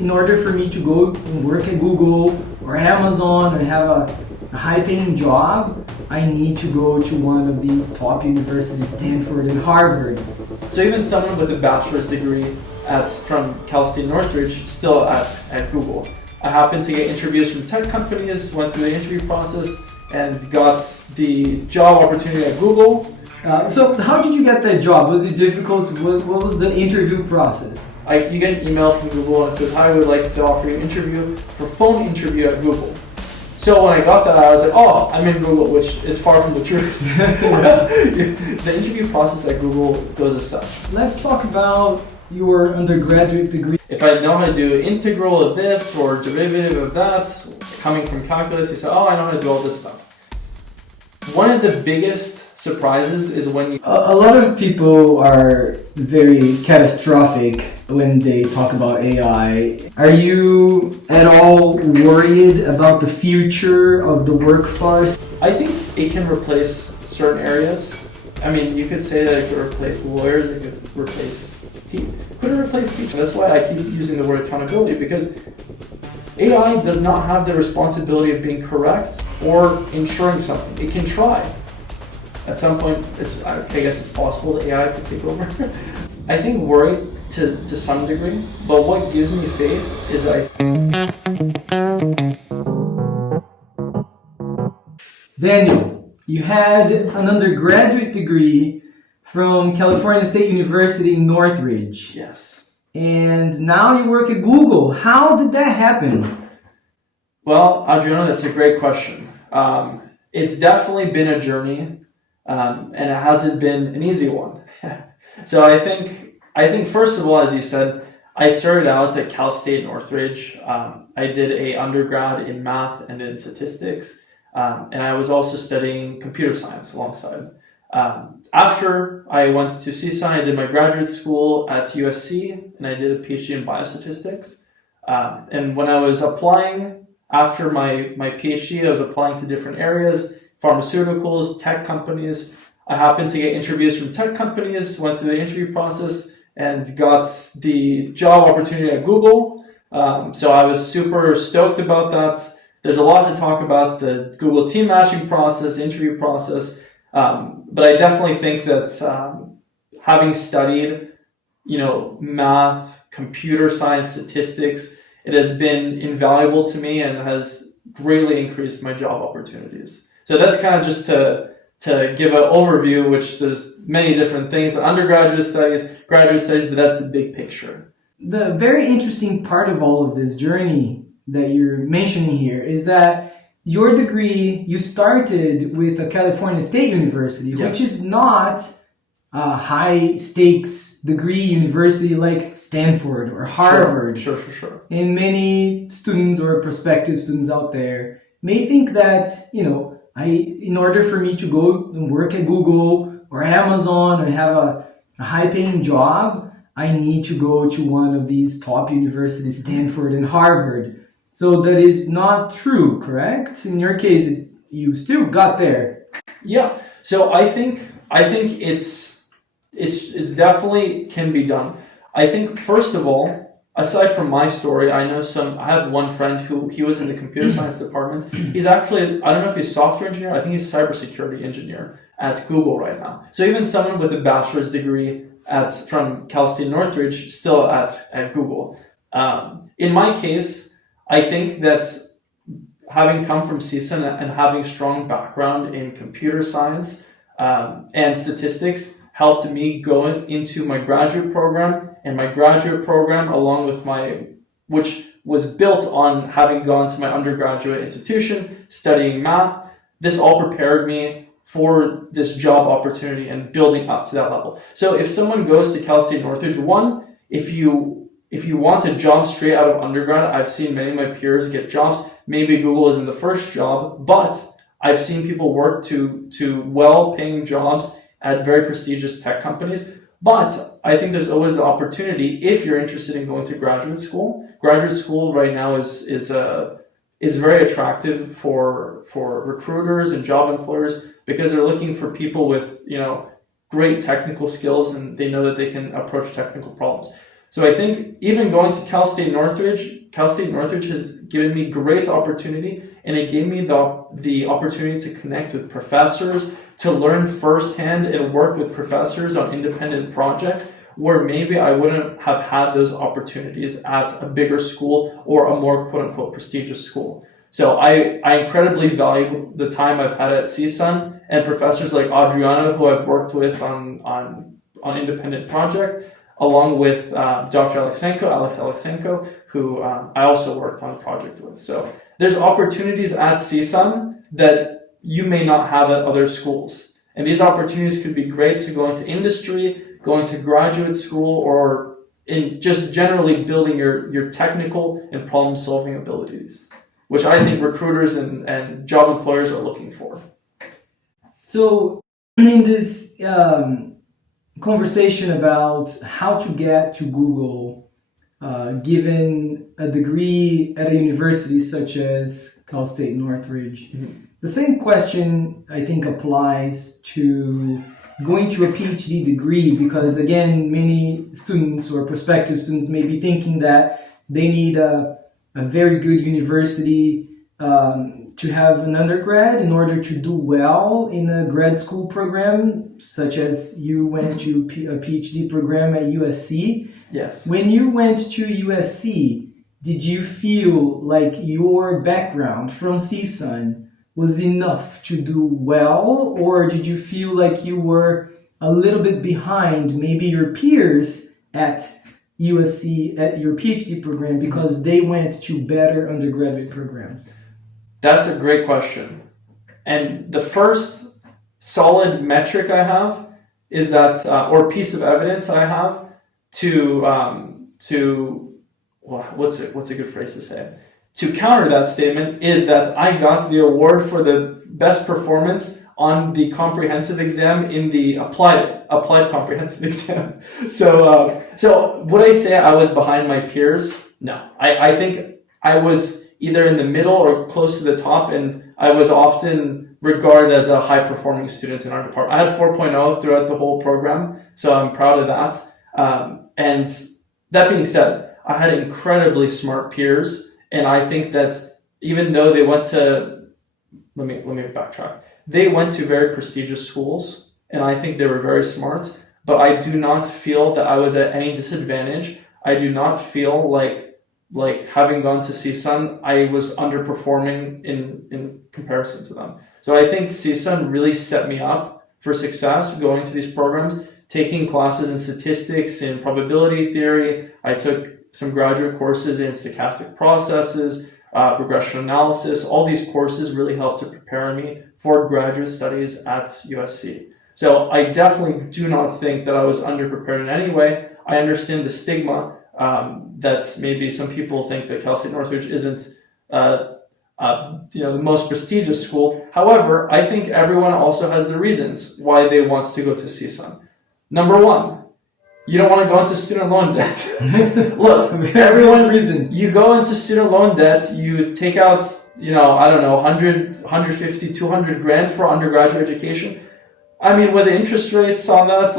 in order for me to go and work at Google or Amazon and have a high-paying job, I need to go to one of these top universities, Stanford and Harvard. So even someone with a bachelor's degree from Cal State Northridge, still at Google. I happened to get interviews from tech companies, went through the interview process, and got the job opportunity at Google. So how did you get that job? Was it difficult? What was the interview process? You get an email from Google and it says, "Hi, I would like to offer you an interview for phone interview at Google." So when I got that, I was like, "Oh, I'm in Google," which is far from the truth. The interview process at Google goes as such. Let's talk about your undergraduate degree. If I know how to do integral of this or derivative of that, coming from calculus, you say, "Oh, I know how to do all this stuff." One of the biggest surprises is when you... A lot of people are very catastrophic when they talk about AI. Are you at all worried about the future of the workforce? I think it can replace certain areas. I mean, you could say that it could replace lawyers, it could replace teaching. Could it replace teaching? That's why I keep using the word accountability, because AI does not have the responsibility of being correct or ensuring something. It can try. At some point, I guess it's possible that AI could take over. I think worry to some degree, but what gives me faith is Daniel, you had an undergraduate degree from California State University in Northridge. Yes. And now you work at Google. How did that happen? Well, Adriano, that's a great question. It's definitely been a journey. And it hasn't been an easy one. So I think first of all, as you said, I started out at Cal State Northridge. I did an undergrad in math and in statistics, and I was also studying computer science alongside. After I went to CSUN, I did my graduate school at USC, and I did a PhD in biostatistics. And when I was applying after my PhD, I was applying to different areas. Pharmaceuticals, tech companies. I happened to get interviews from tech companies, went through the interview process, and got the job opportunity at Google. So I was super stoked about that. There's a lot to talk about the Google team matching process, interview process. But I definitely think that having studied, math, computer science, statistics, it has been invaluable to me and has greatly increased my job opportunities. So that's kind of just to give an overview, which there's many different things, undergraduate studies, graduate studies, but that's the big picture. The very interesting part of all of this journey that you're mentioning here is that your degree, you started with a California State University, Yes. which is not a high stakes degree university like Stanford or Harvard. Sure. And many students or prospective students out there may think that, in order for me to go and work at Google or Amazon and have a high-paying job, I need to go to one of these top universities, Stanford and Harvard. So that is not true, correct? In your case, you still got there. Yeah. So I think it's definitely can be done. I think first of all, aside from my story, I have one friend he was in the computer science department. He's actually, I don't know if he's a software engineer, I think he's a cybersecurity engineer at Google right now. So even someone with a bachelor's degree from Cal State Northridge, still at Google. In my case, I think that having come from CSUN and having strong background in computer science and statistics helped me go into my graduate program. And my graduate program, along with which was built on having gone to my undergraduate institution, studying math, this all prepared me for this job opportunity and building up to that level. So if someone goes to Cal State Northridge, if you want a job straight out of undergrad, I've seen many of my peers get jobs. Maybe Google isn't the first job, but I've seen people work to well-paying jobs at very prestigious tech companies. But I think there's always the opportunity if you're interested in going to graduate school. Graduate school right now is very attractive for recruiters and job employers because they're looking for people with great technical skills and they know that they can approach technical problems. So I think even going to Cal State Northridge has given me great opportunity, and it gave me the opportunity to connect with professors, to learn firsthand and work with professors on independent projects where maybe I wouldn't have had those opportunities at a bigger school or a more quote-unquote prestigious school. So I incredibly value the time I've had at CSUN and professors like Adriana, who I've worked with on independent project, along with Dr. Alex Alexenko, who I also worked on a project with. So there's opportunities at CSUN that you may not have at other schools. And these opportunities could be great to go into industry, going to graduate school, or in just generally building your technical and problem-solving abilities, which I think recruiters and job employers are looking for. So in this conversation about how to get to Google, given a degree at a university such as Cal State Northridge, the same question I think applies to going to a PhD degree, because again, many students or prospective students may be thinking that they need a very good university to have an undergrad in order to do well in a grad school program, such as you went to a PhD program at USC. Yes. When you went to USC, did you feel like your background from CSUN was enough to do well, or did you feel like you were a little bit behind maybe your peers at USC at your PhD program because they went to better undergraduate programs? That's a great question. And the first solid metric I have is that, or piece of evidence I have what's a good phrase to say? To counter that statement is that I got the award for the best performance on the comprehensive exam in the applied comprehensive exam. So would I say I was behind my peers? No. I think I was either in the middle or close to the top, and I was often regarded as a high-performing student in our department. I had 4.0 throughout the whole program, so I'm proud of that. And that being said, I had incredibly smart peers, and I think that even though they went to, let me backtrack. They went to very prestigious schools, and I think they were very smart, but I do not feel that I was at any disadvantage. I do not feel like having gone to CSUN, I was underperforming in comparison to them. So I think CSUN really set me up for success going to these programs, taking classes in statistics and probability theory. I took some graduate courses in stochastic processes, regression analysis. All these courses really helped to prepare me for graduate studies at USC. So I definitely do not think that I was underprepared in any way. I understand the stigma that maybe some people think that Cal State Northridge isn't the most prestigious school. However, I think everyone also has the reasons why they want to go to CSUN. Number one, you don't want to go into student loan debt. Look, everyone reason. You go into student loan debt, you take out, 100, 150, 200 grand for undergraduate education. I mean, with the interest rates on that,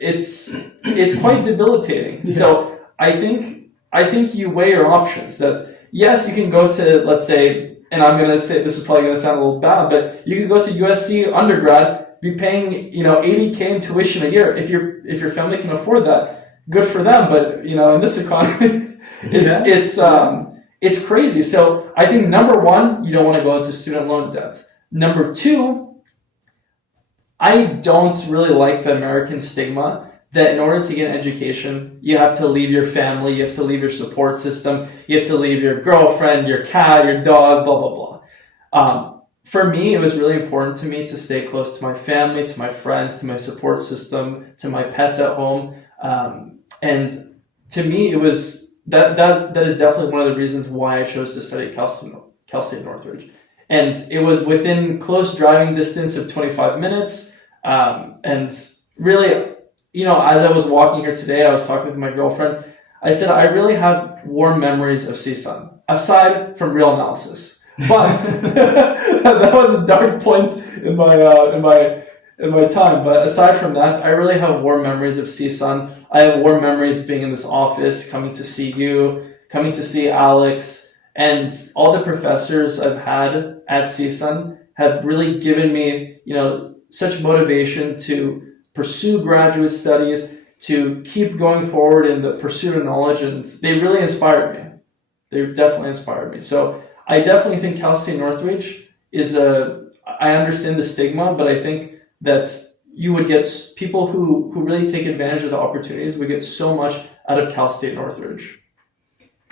it's quite debilitating. Yeah. So I think you weigh your options. That yes, you can go to, let's say, and I'm gonna say this is probably gonna sound a little bad, but you can go to USC undergrad, be paying $80K in tuition a year. If your family can afford that, good for them. But in this economy, it's crazy. So I think number one, you don't want to go into student loan debt. Number two, I don't really like the American stigma that in order to get an education, you have to leave your family, you have to leave your support system, you have to leave your girlfriend, your cat, your dog, blah, blah, blah. For me, it was really important to me to stay close to my family, to my friends, to my support system, to my pets at home. And to me, it was that is definitely one of the reasons why I chose to study at Cal State Northridge. And it was within close driving distance of 25 minutes. And really, as I was walking here today, I was talking with my girlfriend. I said, I really have warm memories of CSUN, aside from real analysis. But that was a dark point in my in my time. But aside from that, I really have warm memories of CSUN. I have warm memories being in this office, coming to see you, coming to see Alex, and all the professors I've had at CSUN have really given me, such motivation to pursue graduate studies, to keep going forward in the pursuit of knowledge, and they really inspired me. They definitely inspired me. So I definitely think Cal State Northridge I understand the stigma, but I think that you would get people who really take advantage of the opportunities would get so much out of Cal State Northridge.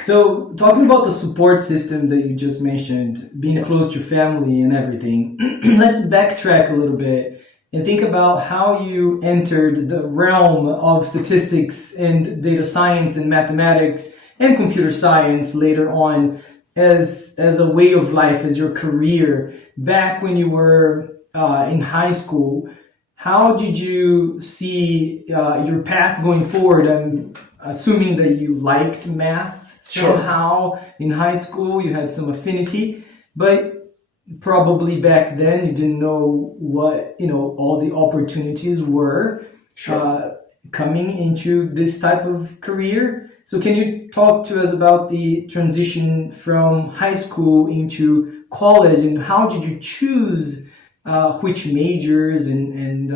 So, talking about the support system that you just mentioned, being Yes. close to family and everything, let's backtrack a little bit and think about how you entered the realm of statistics and data science and mathematics and computer science later on as a way of life, as your career. Back when you were in high school, how did you see your path going forward? I'm assuming that you liked math Sure. somehow in high school, you had some affinity, but probably back then you didn't know what all the opportunities were coming into this type of career. So can you talk to us about the transition from high school into college, and how did you choose which majors and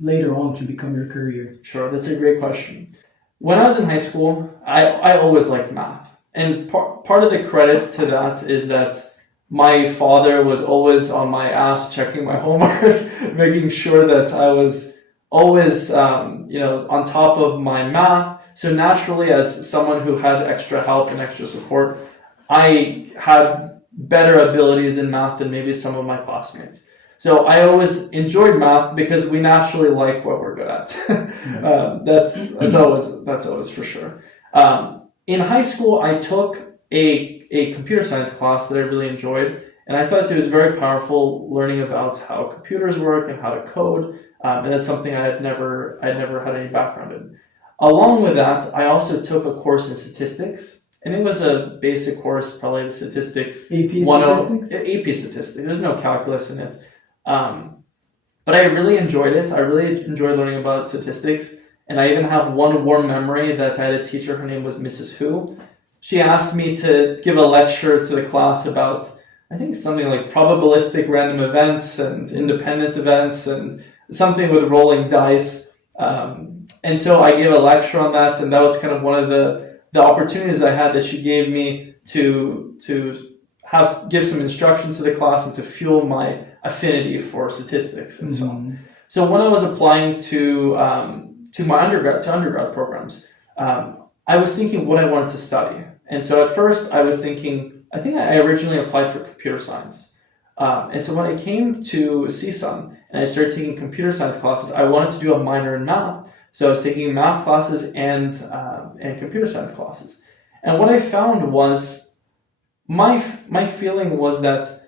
later on to become your career? Sure, that's a great question. When I was in high school, I always liked math. And part of the credit to that is that my father was always on my ass checking my homework, making sure that I was always, on top of my math. So naturally, as someone who had extra help and extra support, I had better abilities in math than maybe some of my classmates. So I always enjoyed math because we naturally like what we're good at. That's always for sure. In high school, I took a computer science class that I really enjoyed, and I thought it was very powerful learning about how computers work and how to code. And that's something I had never had any background in. Along with that, I also took a course in statistics. And it was a basic course, probably the statistics. AP statistics? AP statistics. There's no calculus in it. But I really enjoyed it. I really enjoyed learning about statistics. And I even have one warm memory that I had a teacher, her name was Mrs. Hu. She asked me to give a lecture to the class about, I think something like probabilistic random events and independent events and something with rolling dice. And so I gave a lecture on that, and that was kind of one of the opportunities I had that she gave me to give some instruction to the class and to fuel my affinity for statistics and so on. So when I was applying to my undergrad programs, I was thinking what I wanted to study. And so at first I was thinking, I think I originally applied for computer science. And so when I came to CSUN and I started taking computer science classes, I wanted to do a minor in math. So I was taking math classes and computer science classes. And what I found was my feeling was that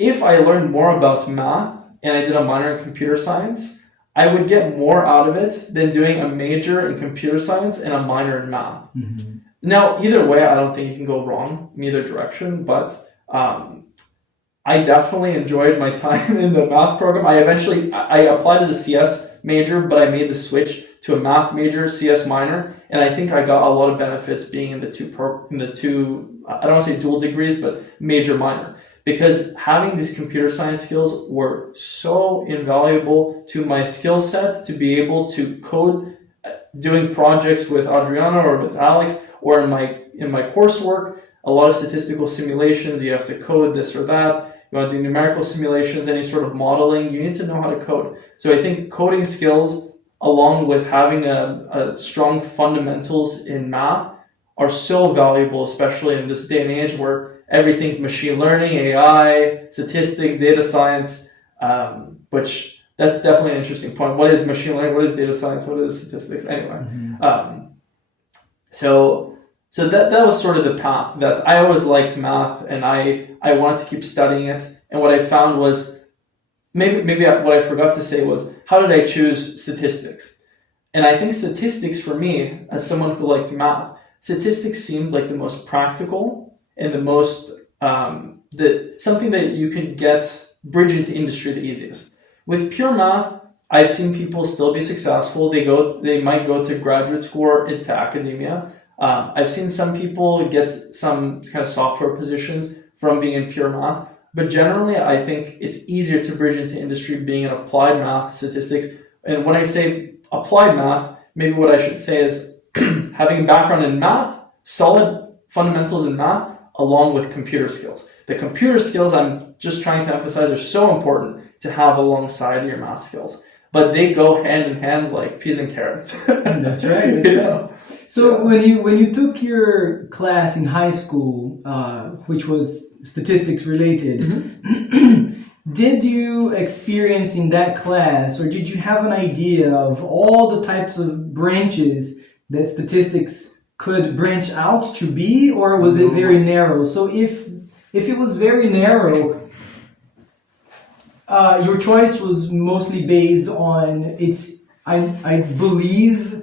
if I learned more about math and I did a minor in computer science, I would get more out of it than doing a major in computer science and a minor in math. Mm-hmm. Now, either way, I don't think you can go wrong in either direction, but I definitely enjoyed my time in the math program. I applied as a CS major, but I made the switch to a math major, CS minor, and I think I got a lot of benefits being in the two, I don't want to say dual degrees, but major minor. Because having these computer science skills were so invaluable to my skill set to be able to code, doing projects with Adriana or with Alex, or in my coursework, a lot of statistical simulations, you have to code this or that. You want to do numerical simulations, any sort of modeling, you need to know how to code. So I think coding skills, along with having a strong fundamentals in math, are so valuable, especially in this day and age where everything's machine learning, AI, statistics, data science, which that's definitely an interesting point. What is machine learning? What is data science? What is statistics? Anyway, so that was sort of the path that I always liked math, and I wanted to keep studying it. And what I found was maybe what I forgot to say was, how did I choose statistics? And I think statistics for me, as someone who liked math, statistics seemed like the most practical and the most something that you could bridge into industry the easiest. With pure math, I've seen people still be successful. They might go to graduate school or into academia. I've seen some people get some kind of software positions from being in pure math, but generally I think it's easier to bridge into industry being in applied math, statistics. And when I say applied math, maybe what I should say is having a background in math, solid fundamentals in math, along with computer skills. The computer skills I'm just trying to emphasize are so important to have alongside your math skills. But they go hand in hand like peas and carrots. That's right. That's right. So when you took your class in high school, which was statistics related, did you experience in that class, or did you have an idea of all the types of branches that statistics could branch out to be, or was it very narrow? So if it was very narrow, your choice was mostly based on I believe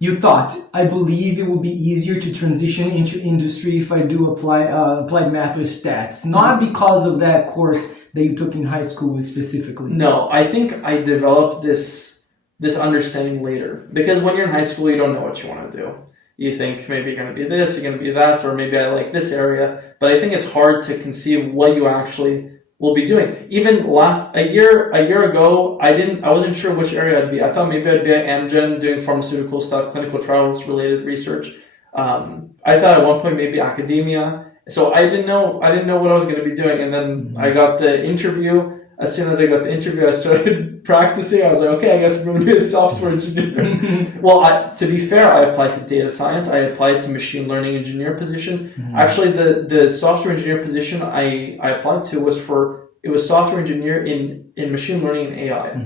you thought, I believe it would be easier to transition into industry if I do applied math with stats, not because of that course that you took in high school specifically. No, I think I developed this understanding later, because when you're in high school, you don't know what you want to do. You think maybe you're going to be this, you're going to be that, or maybe I like this area. But I think it's hard to conceive what you actually will be doing. Even a year ago, I wasn't sure which area I'd be. I thought maybe I'd be at Amgen doing pharmaceutical stuff, clinical trials related research. I thought at one point maybe academia. So I didn't know what I was going to be doing. And then I got the interview. As soon as I got the interview, I started practicing. I was like, okay, I guess I'm going to be a software engineer. Well, to be fair, I applied to data science. I applied to machine learning engineer positions. Actually, the software engineer position I applied to was software engineer in machine learning and AI.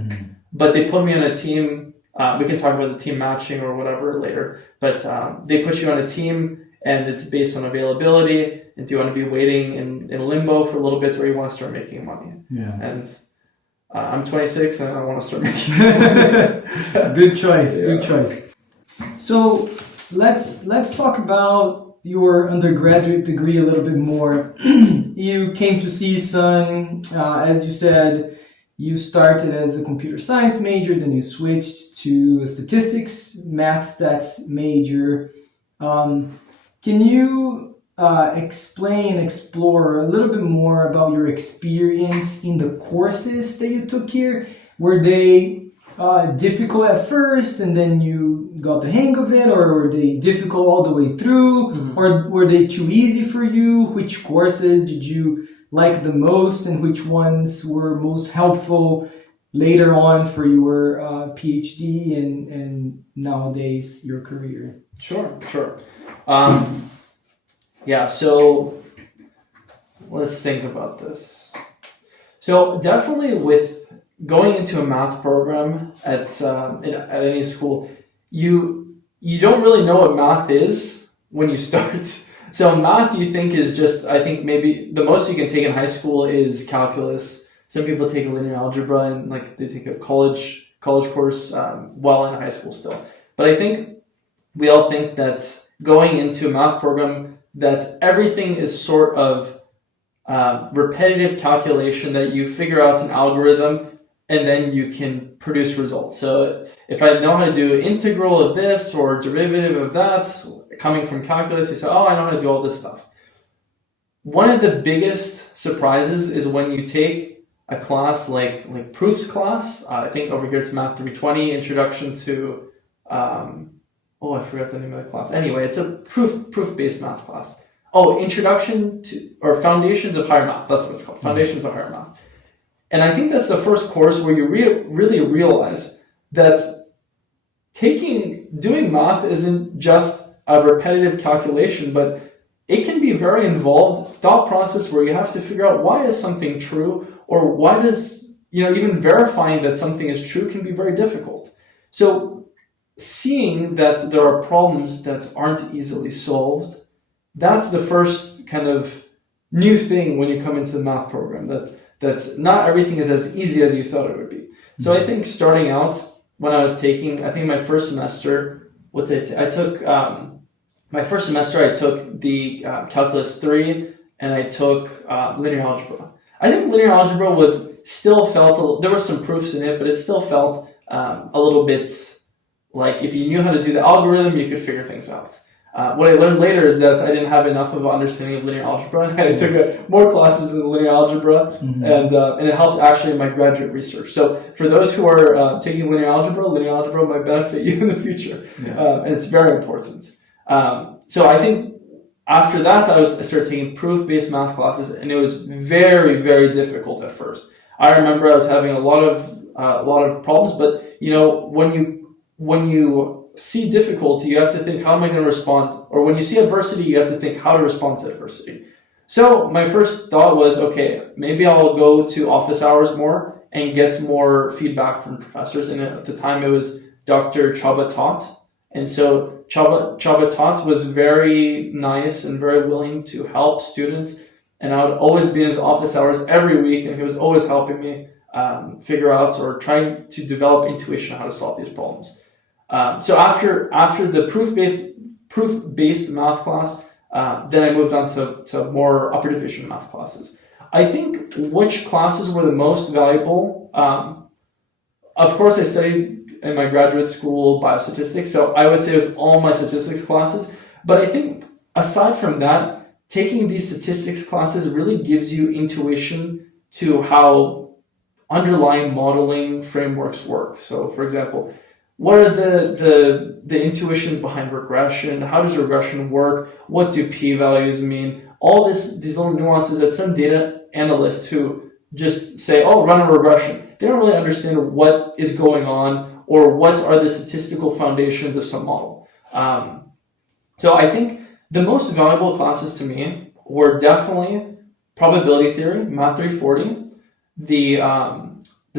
But they put me on a team. We can talk about the team matching or whatever later. But they put you on a team, and it's based on availability. And do you want to be waiting in limbo for a little bit, or you want to start making money? Yeah. And I'm 26 and I want to start making money. Good choice. Yeah. Good choice. So let's talk about your undergraduate degree a little bit more. You came to CSUN, as you said. You started as a computer science major, then you switched to a statistics, math stats major. Can you explore a little bit more about your experience in the courses that you took here? Were they difficult at first and then you got the hang of it, or were they difficult all the way through, or were they too easy for you? Which courses did you like the most, and which ones were most helpful later on for your PhD and nowadays your career? Sure. Yeah, so let's think about this. So definitely with going into a math program at any school, you don't really know what math is when you start. So math you think is just, I think maybe the most you can take in high school is calculus. Some people take linear algebra and like they take a college course while in high school still. But I think we all think that going into a math program, that everything is sort of repetitive calculation, that you figure out an algorithm and then you can produce results. So if I know how to do integral of this or derivative of that, coming from calculus, you say, oh, I know how to do all this stuff. One of the biggest surprises is when you take a class like proofs class. I think over here it's Math 320, Introduction to I forgot the name of the class. Anyway, it's a proof-based math class. Introduction to, or Foundations of Higher Math. That's what it's called, Foundations of Higher Math. And I think that's the first course where you really realize that doing math isn't just a repetitive calculation, but it can be a very involved thought process where you have to figure out why is something true, or why does, even verifying that something is true can be very difficult. So seeing that there are problems that aren't easily solved, that's the first kind of new thing when you come into the math program, that not everything is as easy as you thought it would be. So I think starting out, when I was taking, I think my first semester, I took the calculus 3 and I took linear algebra. I think linear algebra there was some proofs in it, but it still felt a little bit like if you knew how to do the algorithm, you could figure things out. What I learned later is that I didn't have enough of an understanding of linear algebra. I took more classes in linear algebra, and it helps actually in my graduate research. So for those who are taking linear algebra might benefit you in the future, and it's very important. So I think after that, I started taking proof-based math classes, and it was very, very difficult at first. I remember I was having a lot of problems, but when you see difficulty, you have to think, how am I going to respond? Or when you see adversity, you have to think how to respond to adversity. So my first thought was, okay, maybe I'll go to office hours more and get more feedback from professors. And at the time, it was Dr. Chabatot. And so Chabatot was very nice and very willing to help students. And I would always be in his office hours every week, and he was always helping me figure out or trying to develop intuition on how to solve these problems. So after the proof-based math class, then I moved on to more upper division math classes. I think which classes were the most valuable. Of course, I studied in my graduate school biostatistics, so I would say it was all my statistics classes. But I think aside from that, taking these statistics classes really gives you intuition to how underlying modeling frameworks work. So, for example, what are the intuitions behind regression? How does regression work? What do p-values mean? All these little nuances that some data analysts who just say, oh, run a regression, they don't really understand what is going on or what are the statistical foundations of some model. So I think the most valuable classes to me were definitely probability theory, Math 340, the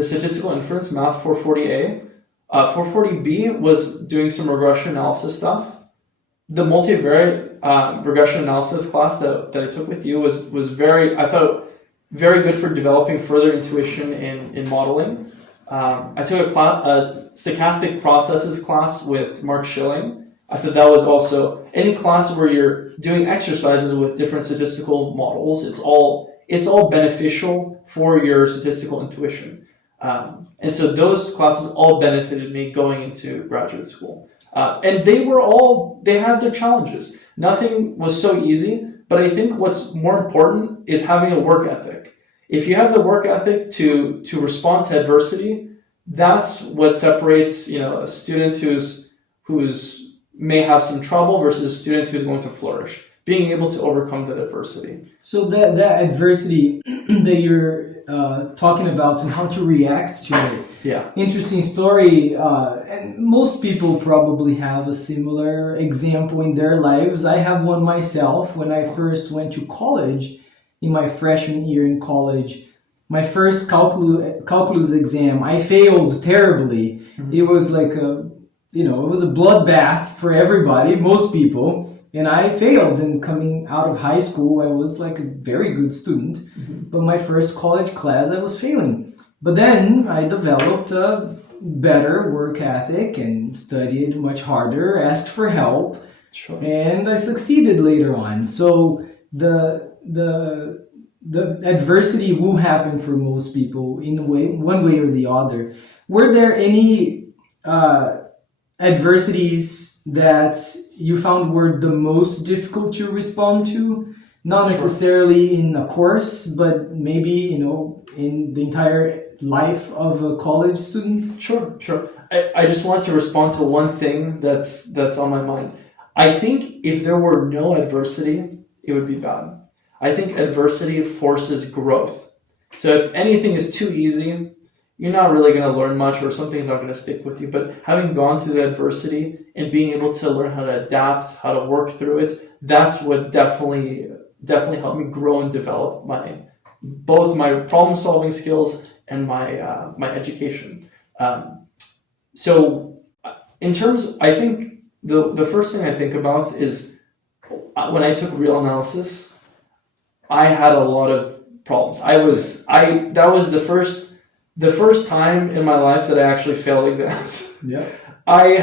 statistical inference, Math 440A. 440B was doing some regression analysis stuff. The multivariate regression analysis class that I took with you was I thought, very good for developing further intuition in modeling. I took a stochastic processes class with Mark Schilling. I thought that was also any class where you're doing exercises with different statistical models. It's all beneficial for your statistical intuition. And so those classes all benefited me going into graduate school. And they had their challenges. Nothing was so easy, but I think what's more important is having a work ethic. If you have the work ethic to respond to adversity, that's what separates, a student who's may have some trouble versus a student who's going to flourish. Being able to overcome that adversity. So that adversity that you're talking about and how to react to it. Yeah. Interesting story. And most people probably have a similar example in their lives. I have one myself. When I first went to college, in my freshman year in college, my first calculus exam, I failed terribly. Mm-hmm. It was like it was a bloodbath for everybody, most people. And I failed, and coming out of high school, I was like a very good student. Mm-hmm. But my first college class, I was failing. But then I developed a better work ethic and studied much harder, asked for help, sure. And I succeeded later on. So the adversity will happen for most people in one way or the other. Were there any adversities that you found were the most difficult to respond to? Not necessarily in a course, but maybe, in the entire life of a college student? Sure. I just want to respond to one thing that's on my mind. I think if there were no adversity, it would be bad. I think adversity forces growth. So if anything is too easy, you're not really going to learn much, or something's not going to stick with you. But having gone through the adversity and being able to learn how to adapt, how to work through it, that's what definitely helped me grow and develop both my problem-solving skills and my education. So in terms, I think the first thing I think about is when I took real analysis, I had a lot of problems. That was the first time in my life that I actually failed exams. Yeah. I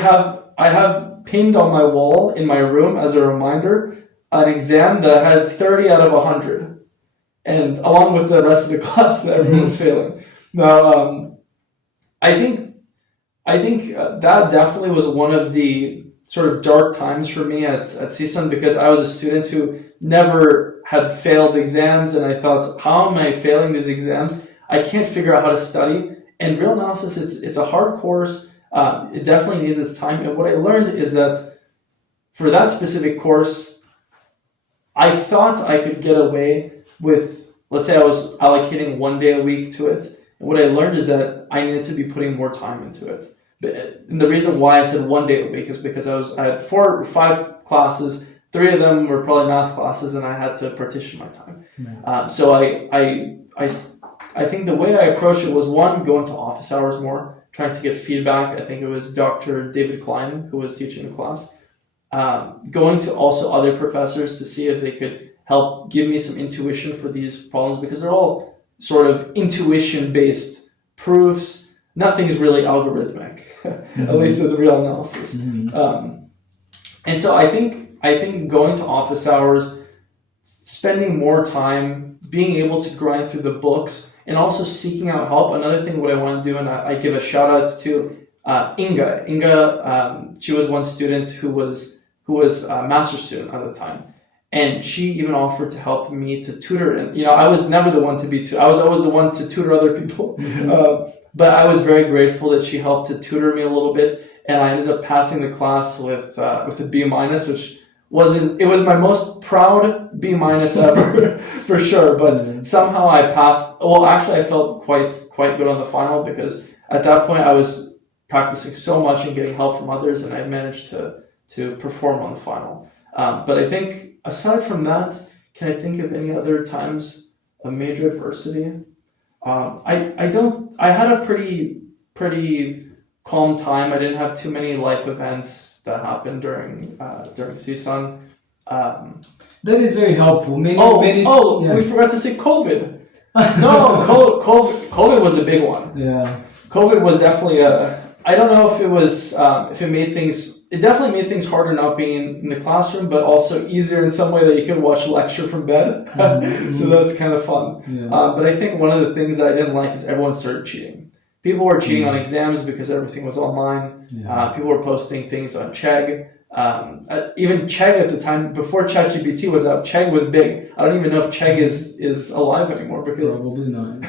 have pinned on my wall in my room as a reminder an exam that I had 30 out of 100. and along with the rest of the class that everyone was failing. Now, I think that definitely was one of the sort of dark times for me at CSUN, because I was a student who never had failed exams, and I thought, how am I failing these exams? I can't figure out how to study. And real analysis, it's a hard course. It definitely needs its time. And what I learned is that for that specific course, I thought I could get away with, let's say I was allocating 1 day a week to it. And what I learned is that I needed to be putting more time into it. And the reason why I said 1 day a week is because I had 4 or 5 classes. 3 of them were probably math classes, and I had to partition my time. So I think the way I approached it was, one, going to office hours more, trying to get feedback. I think it was Dr. David Klein who was teaching the class. Going to also other professors to see if they could help give me some intuition for these problems, because they're all sort of intuition-based proofs. Nothing's really algorithmic, at least with the real analysis. And so I think going to office hours, spending more time, being able to grind through the books, and also seeking out help. Another thing what I want to do, and I give a shout out to Inga. Inga, she was one student who was a master's student at the time. And she even offered to help me to tutor. And, I was never the one to be I was always the one to tutor other people. But I was very grateful that she helped to tutor me a little bit. And I ended up passing the class with a B-, which it was my most proud B- ever, for sure. But somehow I passed. Well, actually, I felt quite good on the final, because at that point I was practicing so much and getting help from others, and I managed to perform on the final. But I think aside from that, can I think of any other times of major adversity? I had a pretty calm time. I didn't have too many life events that happened during CSUN. That is very helpful. We forgot to say COVID. No, COVID was a big one. Yeah. COVID was definitely I don't know if it was if it made things. It definitely made things harder not being in the classroom, but also easier in some way that you could watch a lecture from bed. So that's kind of fun. Yeah. But I think one of the things that I didn't like is everyone started cheating. People were cheating on exams because everything was online. Yeah. People were posting things on Chegg. Even Chegg at the time, before ChatGPT was out, Chegg was big. I don't even know if Chegg is alive anymore, because probably not.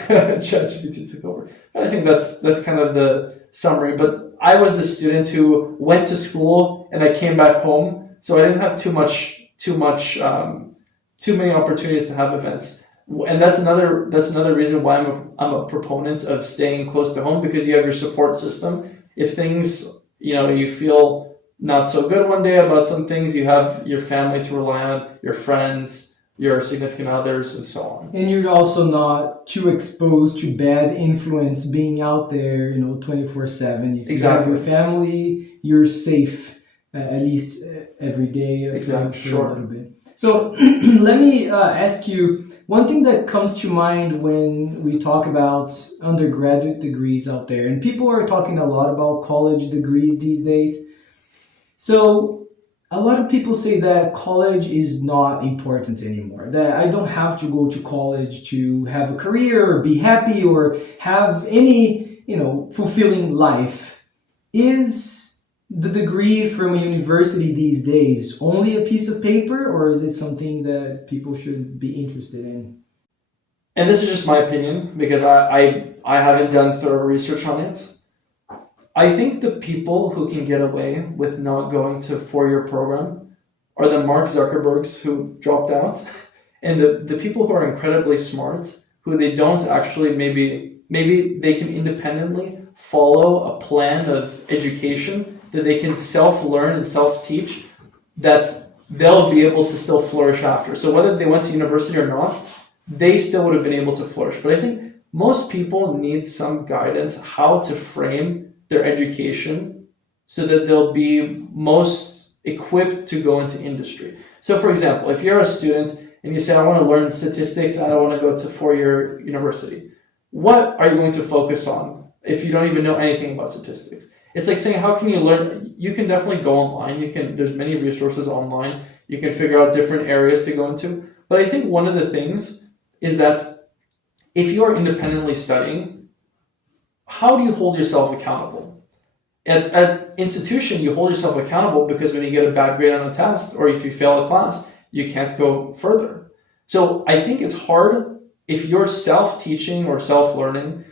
ChatGPT took over. But I think that's kind of the summary. But I was the student who went to school and I came back home, so I didn't have too many opportunities to have events. And that's another reason why I'm a proponent of staying close to home, because you have your support system. If things, you feel not so good one day about some things, you have your family to rely on, your friends, your significant others, and so on. And you're also not too exposed to bad influence being out there, 24/7. If you have your family, you're safe at least every day. Exactly. Sure. A little bit. So let me ask you, one thing that comes to mind when we talk about undergraduate degrees out there, and people are talking a lot about college degrees these days. So a lot of people say that college is not important anymore, that I don't have to go to college to have a career or be happy or have any, fulfilling life. Is the degree from a university these days only a piece of paper, or is it something that people should be interested in? And this is just my opinion, because I haven't done thorough research on it. I think the people who can get away with not going to a 4-year program are the Mark Zuckerbergs who dropped out, and the people who are incredibly smart, who they don't actually, maybe they can independently follow a plan of education that they can self-learn and self-teach, that they'll be able to still flourish after. So whether they went to university or not, they still would have been able to flourish. But I think most people need some guidance how to frame their education so that they'll be most equipped to go into industry. So for example, if you're a student and you say, I want to learn statistics and I want to go to 4-year university, what are you going to focus on if you don't even know anything about statistics? It's like saying, how can you learn? You can definitely go online. There's many resources online. You can figure out different areas to go into. But I think one of the things is that if you're independently studying, how do you hold yourself accountable? At institution, you hold yourself accountable because when you get a bad grade on a test or if you fail a class, you can't go further. So I think it's hard if you're self-teaching or self-learning.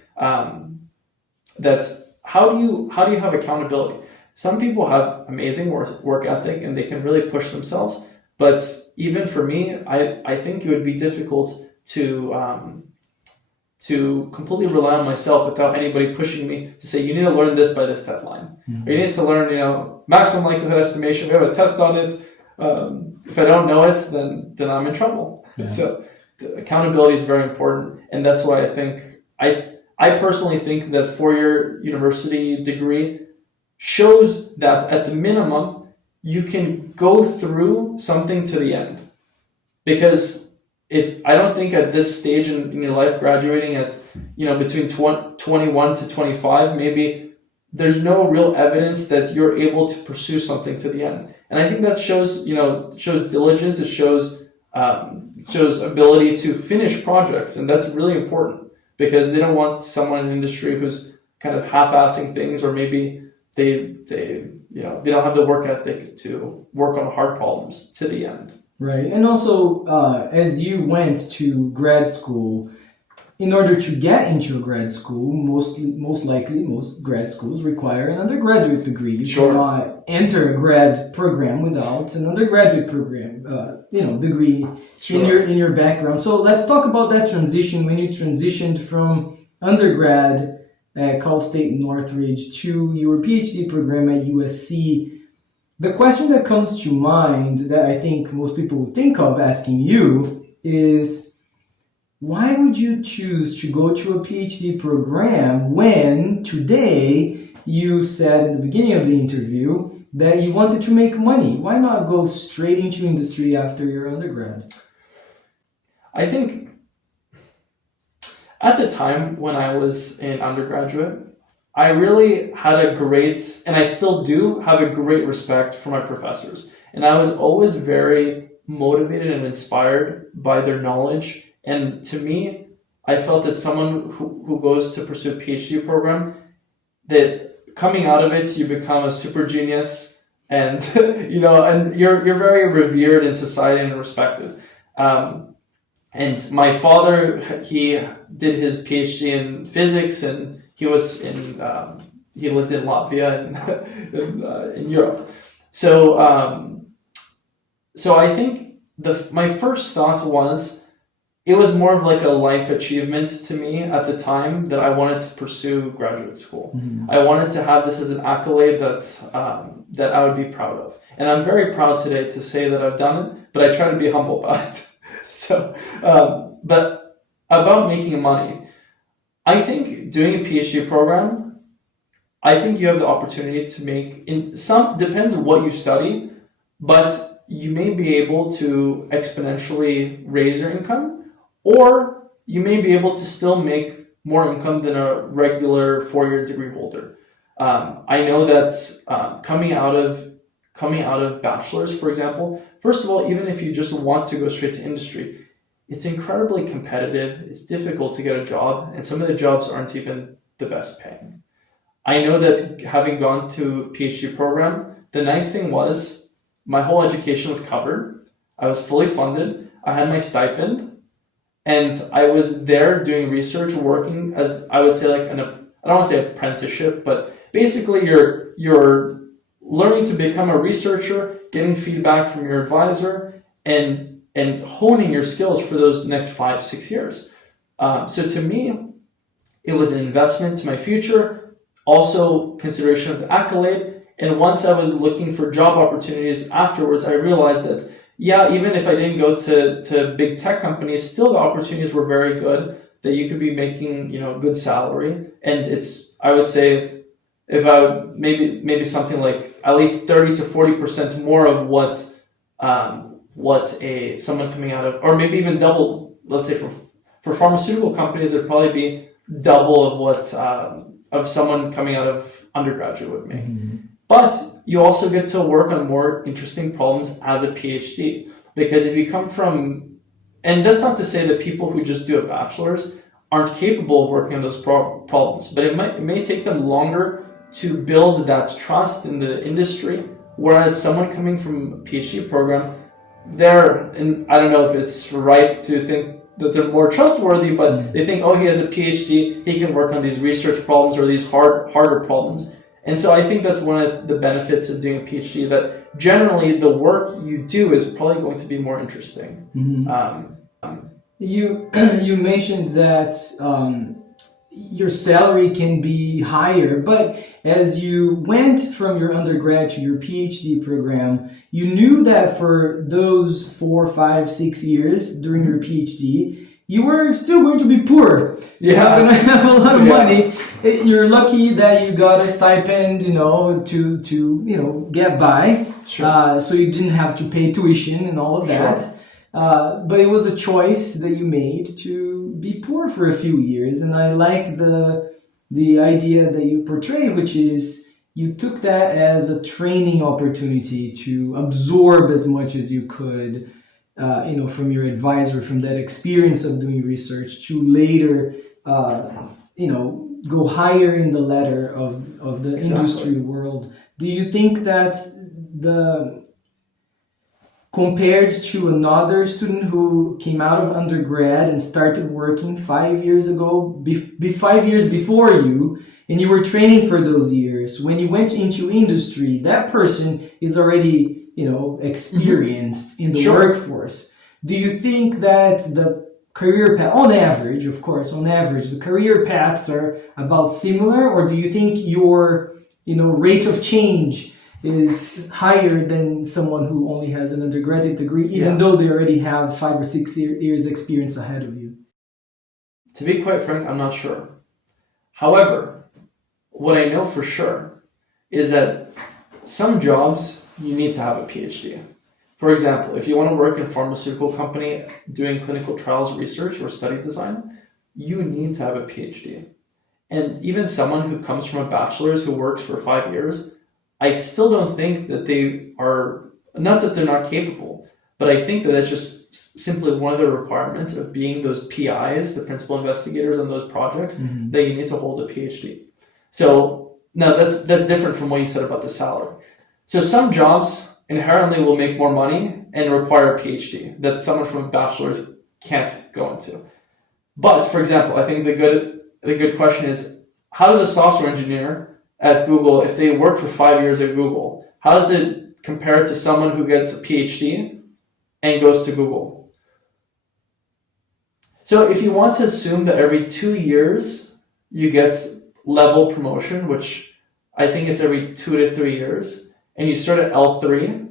That's how do you have accountability? Some people have amazing work ethic and they can really push themselves. But even for me, I think it would be difficult to completely rely on myself without anybody pushing me to say, you need to learn this by this deadline. Mm-hmm. Or you need to learn, maximum likelihood estimation. We have a test on it. If I don't know it, then I'm in trouble. Yeah. So accountability is very important. And that's why I think, I personally think that 4-year university degree shows that at the minimum, you can go through something to the end. Because if I don't think at this stage in your life, graduating at, between 21 to 25, maybe there's no real evidence that you're able to pursue something to the end. And I think that shows diligence. It shows ability to finish projects. And that's really important because they don't want someone in the industry who's kind of half-assing things, or maybe they don't have the work ethic to work on hard problems to the end. Right. And also, as you went to grad school, in order to get into a grad school, most likely most grad schools require an undergraduate degree. You cannot enter a grad program without an undergraduate program, degree in your background. So let's talk about that transition when you transitioned from undergrad at Cal State Northridge to your PhD program at USC. The question that comes to mind that I think most people would think of asking you is, why would you choose to go to a PhD program when today you said in the beginning of the interview that you wanted to make money? Why not go straight into industry after your undergrad? I think at the time when I was an undergraduate, I really had and I still do have a great respect for my professors. And I was always very motivated and inspired by their knowledge. And to me, I felt that someone who goes to pursue a PhD program, that coming out of it, you become a super genius, and and you're very revered in society and respected. And my father, he did his PhD in physics, and he lived in Latvia in Europe. So I think my first thought was, it was more of like a life achievement to me at the time that I wanted to pursue graduate school. Mm-hmm. I wanted to have this as an accolade that I would be proud of. And I'm very proud today to say that I've done it, but I try to be humble about it. So, but about making money, I think doing a PhD program, I think you have the opportunity to make, depends on what you study, but you may be able to exponentially raise your income, or you may be able to still make more income than a regular 4-year degree holder. I know that coming out of bachelor's, for example, first of all, even if you just want to go straight to industry, it's incredibly competitive. It's difficult to get a job, and some of the jobs aren't even the best paying. I know that having gone to a PhD program, the nice thing was my whole education was covered. I was fully funded. I had my stipend. And I was there doing research, working as, I would say, like I don't want to say apprenticeship, but basically you're learning to become a researcher, getting feedback from your advisor, and honing your skills for those next 5-6 years. So to me, it was an investment to my future, also consideration of the accolade. And once I was looking for job opportunities afterwards, I realized that, yeah, even if I didn't go to big tech companies, still the opportunities were very good, that you could be making, good salary. And I would say, if I would maybe something like at least 30 to 40% more of what someone coming out of, or maybe even double, let's say for pharmaceutical companies, it'd probably be double of what of someone coming out of undergraduate would make. Mm-hmm. But you also get to work on more interesting problems as a PhD, because if you come from and that's not to say that people who just do a bachelor's aren't capable of working on those problems, but it may take them longer to build that trust in the industry. Whereas someone coming from a PhD program, and I don't know if it's right to think that they're more trustworthy, but they think, oh, he has a PhD, he can work on these research problems or these harder problems. And so I think that's one of the benefits of doing a PhD, that generally the work you do is probably going to be more interesting. You you mentioned that your salary can be higher, but as you went from your undergrad to your PhD program, you knew that for those 4, 5, 6 years during your PhD, you were still going to be poor. You're not going to have a lot of money. You're lucky that you got a stipend, to get by. Sure. So you didn't have to pay tuition and all of that. Sure. But it was a choice that you made to be poor for a few years, and I like the idea that you portray, which is you took that as a training opportunity to absorb as much as you could, from your advisor, from that experience of doing research, to later, go higher in the ladder of the industry world. Do you think that compared to another student who came out of undergrad and started working 5 years ago, 5 years before you, and you were training for those years, when you went into industry, that person is already, experienced in the workforce. Do you think that the career path, on average, the career paths are about similar, or do you think your, rate of change is higher than someone who only has an undergraduate degree, even though they already have 5 or 6 years experience ahead of you? To be quite frank, I'm not sure. However, what I know for sure is that some jobs you need to have a PhD. For example, if you want to work in a pharmaceutical company doing clinical trials research or study design, you need to have a PhD. And even someone who comes from a bachelor's who works for 5 years, I still don't think that they are, not that they're not capable, but I think that that's just simply one of the requirements of being those PIs, the principal investigators on those projects, that you need to hold a PhD. So now that's different from what you said about the salary. So some jobs inherently will make more money and require a PhD that someone from a bachelor's can't go into. But for example, I think the good question is, how does a software engineer at Google, if they work for 5 years at Google, how does it compare to someone who gets a PhD and goes to Google? So if you want to assume that every 2 years you get level promotion, which I think it's every 2 to 3 years, and you start at L3,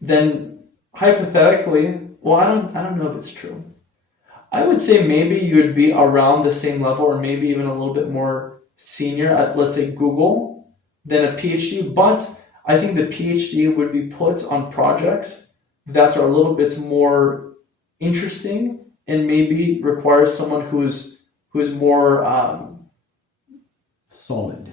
then hypothetically, well, I don't know if it's true. I would say maybe you would be around the same level, or maybe even a little bit more senior at, let's say, Google than a PhD, but I think the PhD would be put on projects that are a little bit more interesting and maybe requires someone who's more solid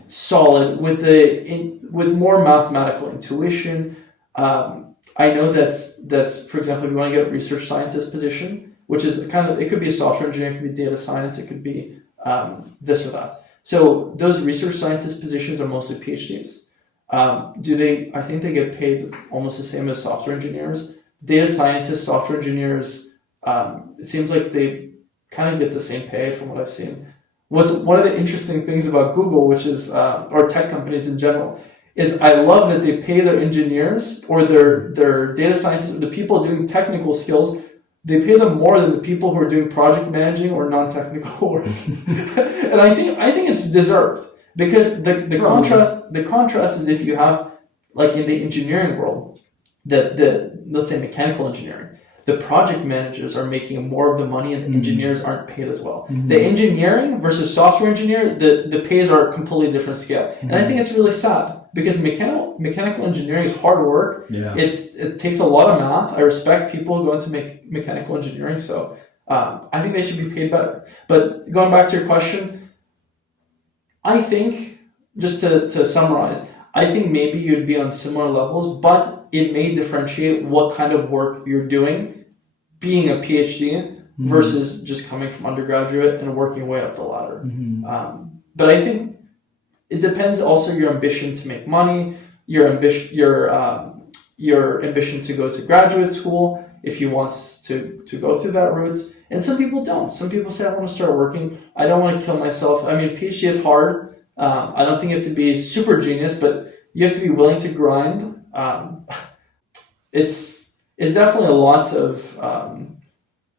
with more mathematical intuition. I know that for example, if you want to get a research scientist position, which is it could be a software engineer, it could be data science, it could be this or that. So those research scientist positions are mostly PhDs. I think they get paid almost the same as software engineers. Data scientists, software engineers, it seems like they kind of get the same pay from what I've seen. What's one of the interesting things about Google, which is, or tech companies in general, is I love that they pay their engineers or their data scientists, the people doing technical skills, they pay them more than the people who are doing project managing or non-technical work. And I think it's deserved, because the contrast is, if you have, like in the engineering world, the let's say mechanical engineering, the project managers are making more of the money and the engineers aren't paid as well. The engineering versus software engineer, the pays are a completely different scale. And I think it's really sad, because mechanical engineering is hard work. Yeah. It takes a lot of math. I respect people who go into mechanical engineering, so I think they should be paid better. But going back to your question, I think, just to summarize, I think maybe you'd be on similar levels, but it may differentiate what kind of work you're doing being a PhD versus just coming from undergraduate and working way up the ladder. But I think it depends also your ambition to make money, your ambition to go to graduate school, if you want to go through that route. And some people don't. Some people say, I want to start working. I don't want to kill myself. I mean, PhD is hard. I don't think you have to be super genius, but you have to be willing to grind. It's definitely a lot of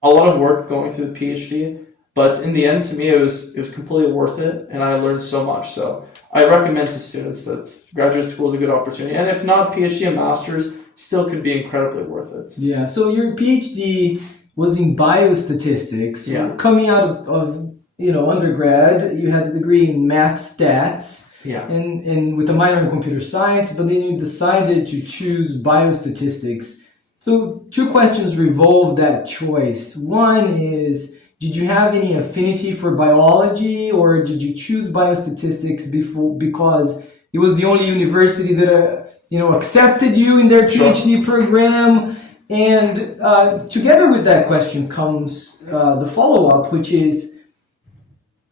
work going through the PhD, but in the end, to me, it was completely worth it, and I learned so much. So I recommend to students that graduate school is a good opportunity, and if not PhD and master's, still could be incredibly worth it. Yeah. So your PhD was in biostatistics. Yeah. Coming out of undergrad, you had a degree in math stats. Yeah. And with a minor in computer science, but then you decided to choose biostatistics. So 2 questions revolve that choice. One is, did you have any affinity for biology, or did you choose biostatistics because it was the only university that accepted you in their PhD program? And together with that question comes the follow-up, which is,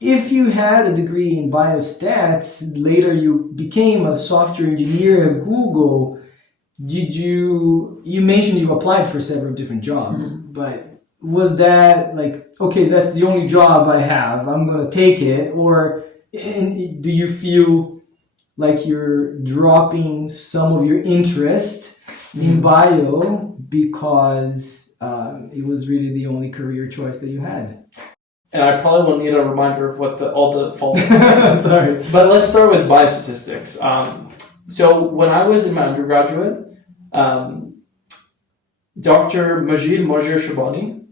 if you had a degree in biostats, later you became a software engineer at Google, you mentioned you applied for several different jobs, but was that like, okay, that's the only job I have, I'm going to take it? Or do you feel like you're dropping some of your interest in bio because it was really the only career choice that you had? And I probably will need a reminder of what all the faults Sorry. But let's start with biostatistics. So when I was in my undergraduate, Dr. Majid Mojir Shabani,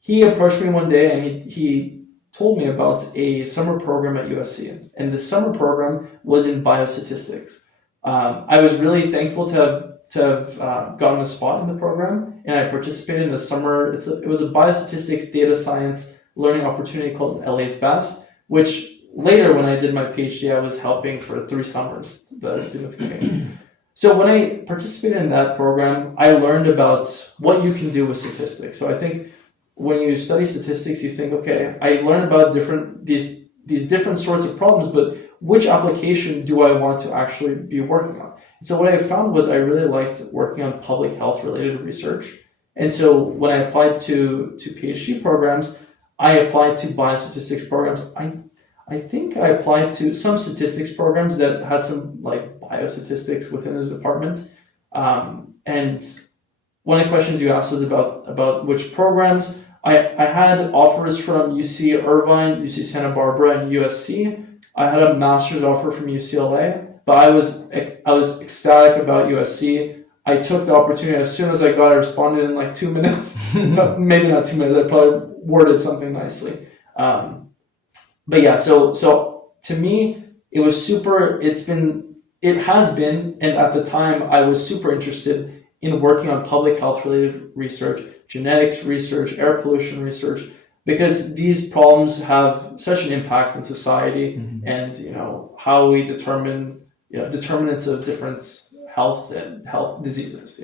he approached me one day and he told me about a summer program at USC. And the summer program was in biostatistics. I was really thankful to have gotten a spot in the program, and I participated in the summer. It was a biostatistics data science learning opportunity called LA's Best, which later when I did my PhD, I was helping for 3 summers the students came. So when I participated in that program, I learned about what you can do with statistics. So I think when you study statistics, you think, okay, I learned about these different sorts of problems, but which application do I want to actually be working on? And so what I found was I really liked working on public health related research. And so when I applied to PhD programs, I applied to biostatistics programs. I think I applied to some statistics programs that had some like biostatistics within the department. And one of the questions you asked was about which programs. I had offers from UC Irvine, UC Santa Barbara, and USC. I had a master's offer from UCLA, but I was ecstatic about USC. I took the opportunity as soon as I got it. I responded in like 2 minutes. Maybe not 2 minutes. I probably worded something nicely. But yeah, so to me, it was super. It has been, and at the time, I was super interested in working on public health related research, genetics research, air pollution research, because these problems have such an impact in society, and how we determine determinants of different health and health diseases.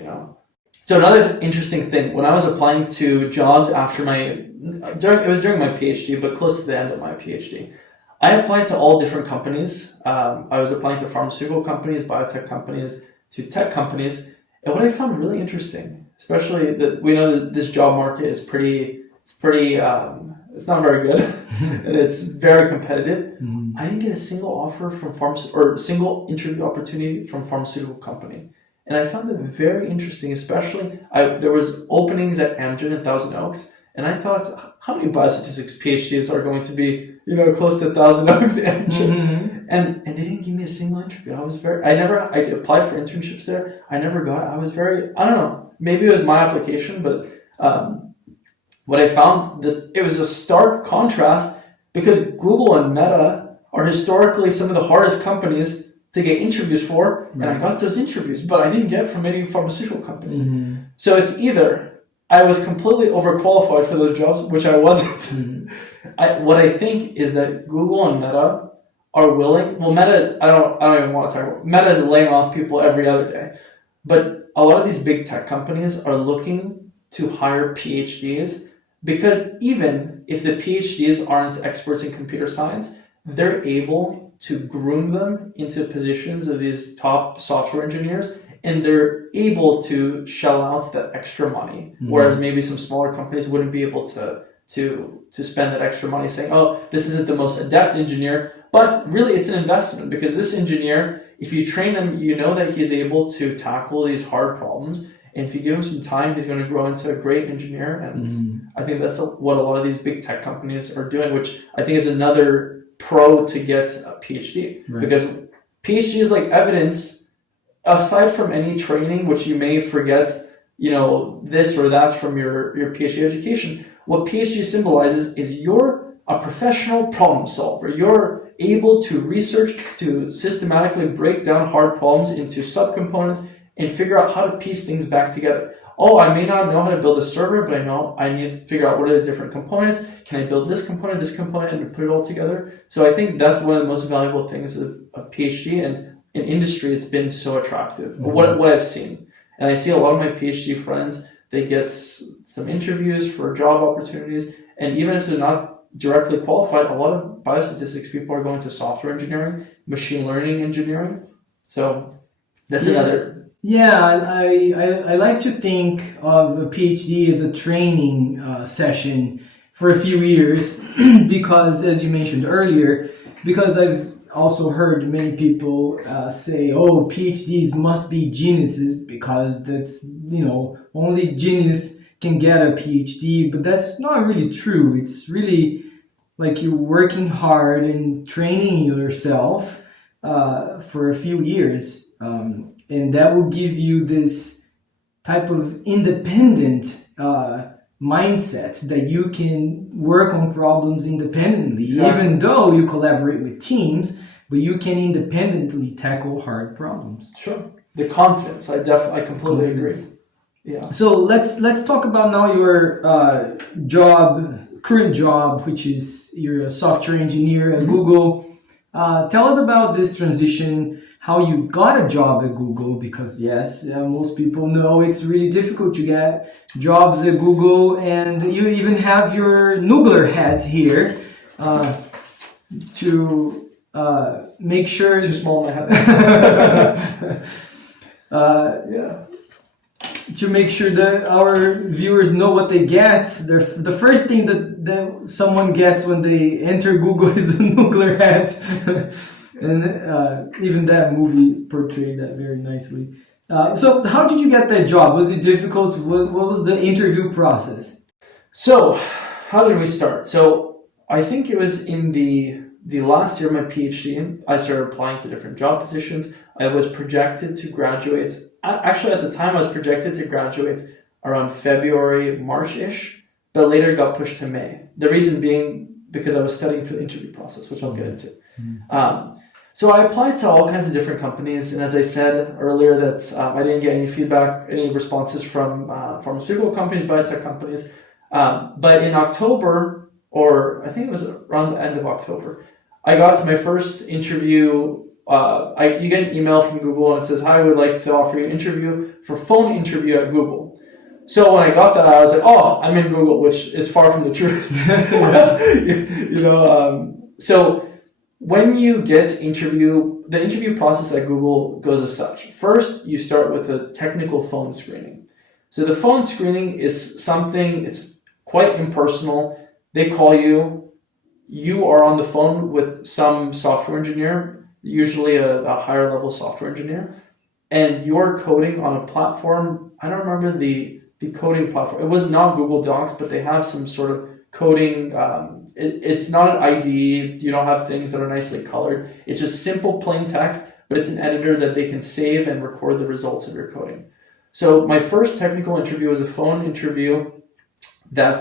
So another interesting thing, when I was applying to jobs it was during my PhD, but close to the end of my PhD, I applied to all different companies. I was applying to pharmaceutical companies, biotech companies, to tech companies. And what I found really interesting, especially that we know that this job market is it's not very good and it's very competitive. I didn't get a single offer from single interview opportunity from pharmaceutical company. And I found that very interesting, especially there was openings at Amgen in Thousand Oaks. And I thought, how many biostatistics PhDs are going to be, close to Thousand Oaks Amgen? And they didn't give me a single interview. I applied for internships there. I never got it. I was I don't know, maybe it was my application, but what I found, it was a stark contrast because Google and Meta are historically some of the hardest companies to get interviews for, and I got those interviews, but I didn't get from any pharmaceutical companies. So it's either I was completely overqualified for those jobs, which I wasn't. What I think is that Google and Meta are willing. Well, Meta, I don't even want to talk about. Meta is laying off people every other day, but a lot of these big tech companies are looking to hire PhDs because even if the PhDs aren't experts in computer science, they're able to groom them into positions of these top software engineers, and they're able to shell out that extra money, whereas maybe some smaller companies wouldn't be able to spend that extra money saying, oh, this isn't the most adept engineer, but really it's an investment because this engineer, if you train him, you know that he's able to tackle these hard problems, and if you give him some time, he's going to grow into a great engineer. And I think that's what a lot of these big tech companies are doing, which I think is another pro to get a PhD, because PhD is like evidence aside from any training, which you may forget, this or that from your PhD education. What PhD symbolizes is you're a professional problem solver. You're able to research, to systematically break down hard problems into subcomponents and figure out how to piece things back together. Oh, I may not know how to build a server, but I know I need to figure out what are the different components. Can I build this component, and put it all together? So I think that's one of the most valuable things of a PhD, and in industry, it's been so attractive. What I've seen. And I see a lot of my PhD friends, they get some interviews for job opportunities, and even if they're not directly qualified, a lot of biostatistics people are going to software engineering, machine learning engineering. So that's another. Yeah, I like to think of a PhD as a training session for a few years because, as you mentioned earlier, because I've also heard many people say, oh, PhDs must be geniuses because that's, only genius can get a PhD, but that's not really true. It's really like you're working hard and training yourself for a few years. And that will give you this type of independent mindset that you can work on problems independently, even though you collaborate with teams, but you can independently tackle hard problems. Sure. The confidence, I completely agree. Yeah. So let's talk about now your current job, which is you're a software engineer at Google. Tell us about this transition, how you got a job at Google, because yes, most people know it's really difficult to get jobs at Google, and you even have your Noogler hat here to make sure... Too small my hat. To make sure that our viewers know what they get. The first thing that someone gets when they enter Google is a Noogler hat. And even that movie portrayed that very nicely. So how did you get that job? Was it difficult? What was the interview process? So how did we start? So I think it was in the last year of my PhD, I started applying to different job positions. I was projected to graduate. Actually, at the time, I was projected to graduate around February, March-ish, but later it got pushed to May. The reason being because I was studying for the interview process, which I'll get into. So I applied to all kinds of different companies, and as I said earlier, that I didn't get any feedback, any responses from pharmaceutical companies, biotech companies. But in October, or I think it was around the end of October, I got to my first interview. You get an email from Google and it says, "Hi, we'd like to offer you an interview for phone interview at Google." So when I got that, I was like, "Oh, I'm in Google," which is far from the truth. So when you get the interview process at Google goes as such. First, you start with a technical phone screening. So the phone screening is something, it's quite impersonal. They call you, you are on the phone with some software engineer, usually a higher level software engineer, and you're coding on a platform. I don't remember the coding platform. It was not Google Docs, but they have some sort of coding. It's not an IDE. You don't have things that are nicely colored. It's just simple plain text, but it's an editor that they can save and record the results of your coding. So my first technical interview was a phone interview that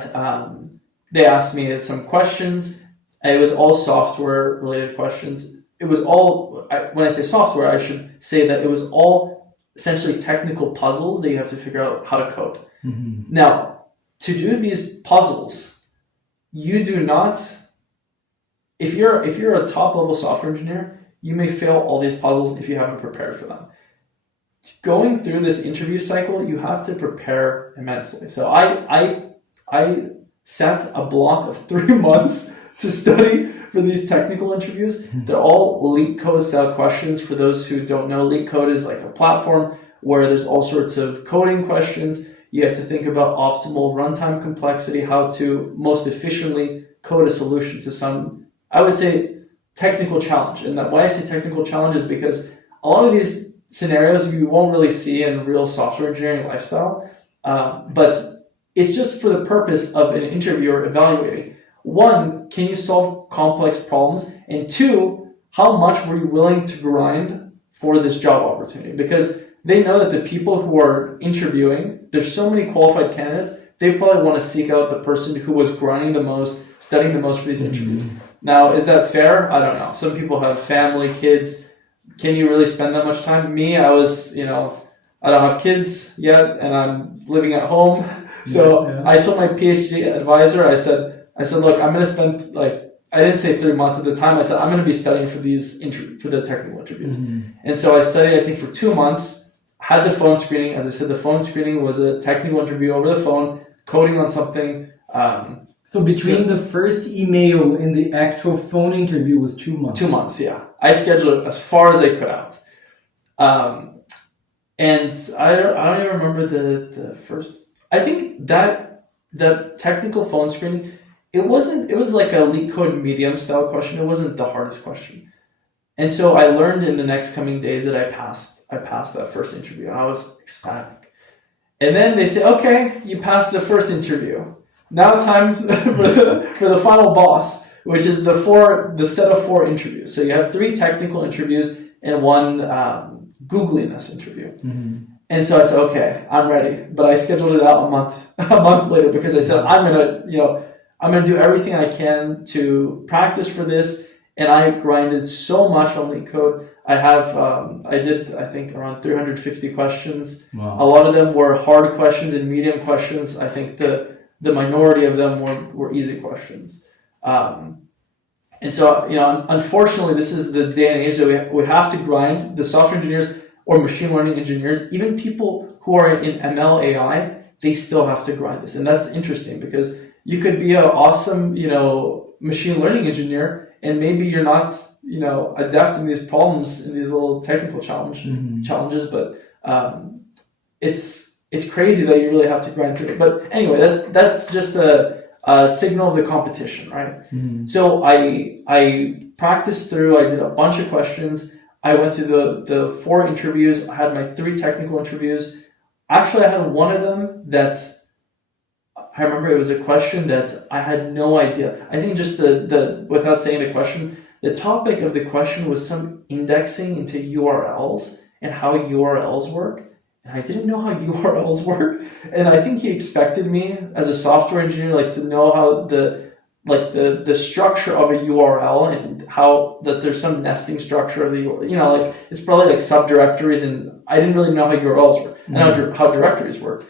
they asked me some questions. It was all software related questions. It was all, when I say software, I should say that it was all essentially technical puzzles that you have to figure out how to code. Now, to do these puzzles, you do not, if you're a top level software engineer, you may fail all these puzzles if you haven't prepared for them. going through this interview cycle, you have to prepare immensely. So I set a block of 3 months to study for these technical interviews. They're all LeetCode style questions. For those who don't know, LeetCode is like a platform where there's all sorts of coding questions. You have to think about optimal runtime complexity, how to most efficiently code a solution to some, I would say, technical challenge. And that why I say technical challenge is because a lot of these scenarios you won't really see in real software engineering lifestyle, but it's just for the purpose of an interviewer evaluating. One, can you solve complex problems? And two, how much were you willing to grind for this job opportunity? Because they know that the people who are interviewing, there's so many qualified candidates, they probably want to seek out the person who was grinding the most, studying the most for these interviews. Now, is that fair? I don't know. Some people have family, kids. Can you really spend that much time? Me, I was, I don't have kids yet, and I'm living at home. So I told my PhD advisor, I said, look, I'm going to spend I didn't say 3 months at the time. I said, I'm going to be studying for for the technical interviews. And so I studied, I think, for 2 months, had the phone screening. As I said, the phone screening was a technical interview over the phone, coding on something. So between the first email and the actual phone interview was 2 months? 2 months, yeah. I scheduled it as far as I could out. And I don't even remember the first, I think that technical phone screening, it was like a LeetCode medium style question. It wasn't the hardest question. And so I learned in the next coming days that I passed that first interview. And I was ecstatic. And then they say, okay, you passed the first interview. Now time for the final boss, which is the set of 4 interviews. So you have 3 technical interviews and 1 Googliness interview. And so I said, okay, I'm ready. But I scheduled it out a month later because I said, I'm gonna do everything I can to practice for this. And I grinded so much on LeetCode. I did, I think, around 350 questions. Wow. A lot of them were hard questions and medium questions. I think the minority of them were easy questions. And so, unfortunately, this is the day and age that we have to grind. The software engineers or machine learning engineers, even people who are in ML AI, they still have to grind this. And that's interesting because you could be an awesome, machine learning engineer, and maybe you're not, adept in these problems, in these little technical challenges, but it's crazy that you really have to grind through it. But anyway, that's just a signal of the competition, right? So I practiced through, I did a bunch of questions. I went through the 4 interviews. I had my 3 technical interviews. Actually, I had one of them that I remember it was a question that I had no idea. I think just the without saying the question, the topic of the question was some indexing into URLs and how URLs work. And I didn't know how URLs work. And I think he expected me as a software engineer, to know how the structure of a URL and how that there's some nesting structure of the URL. It's probably like subdirectories, and I didn't really know how URLs work. I know how directories work.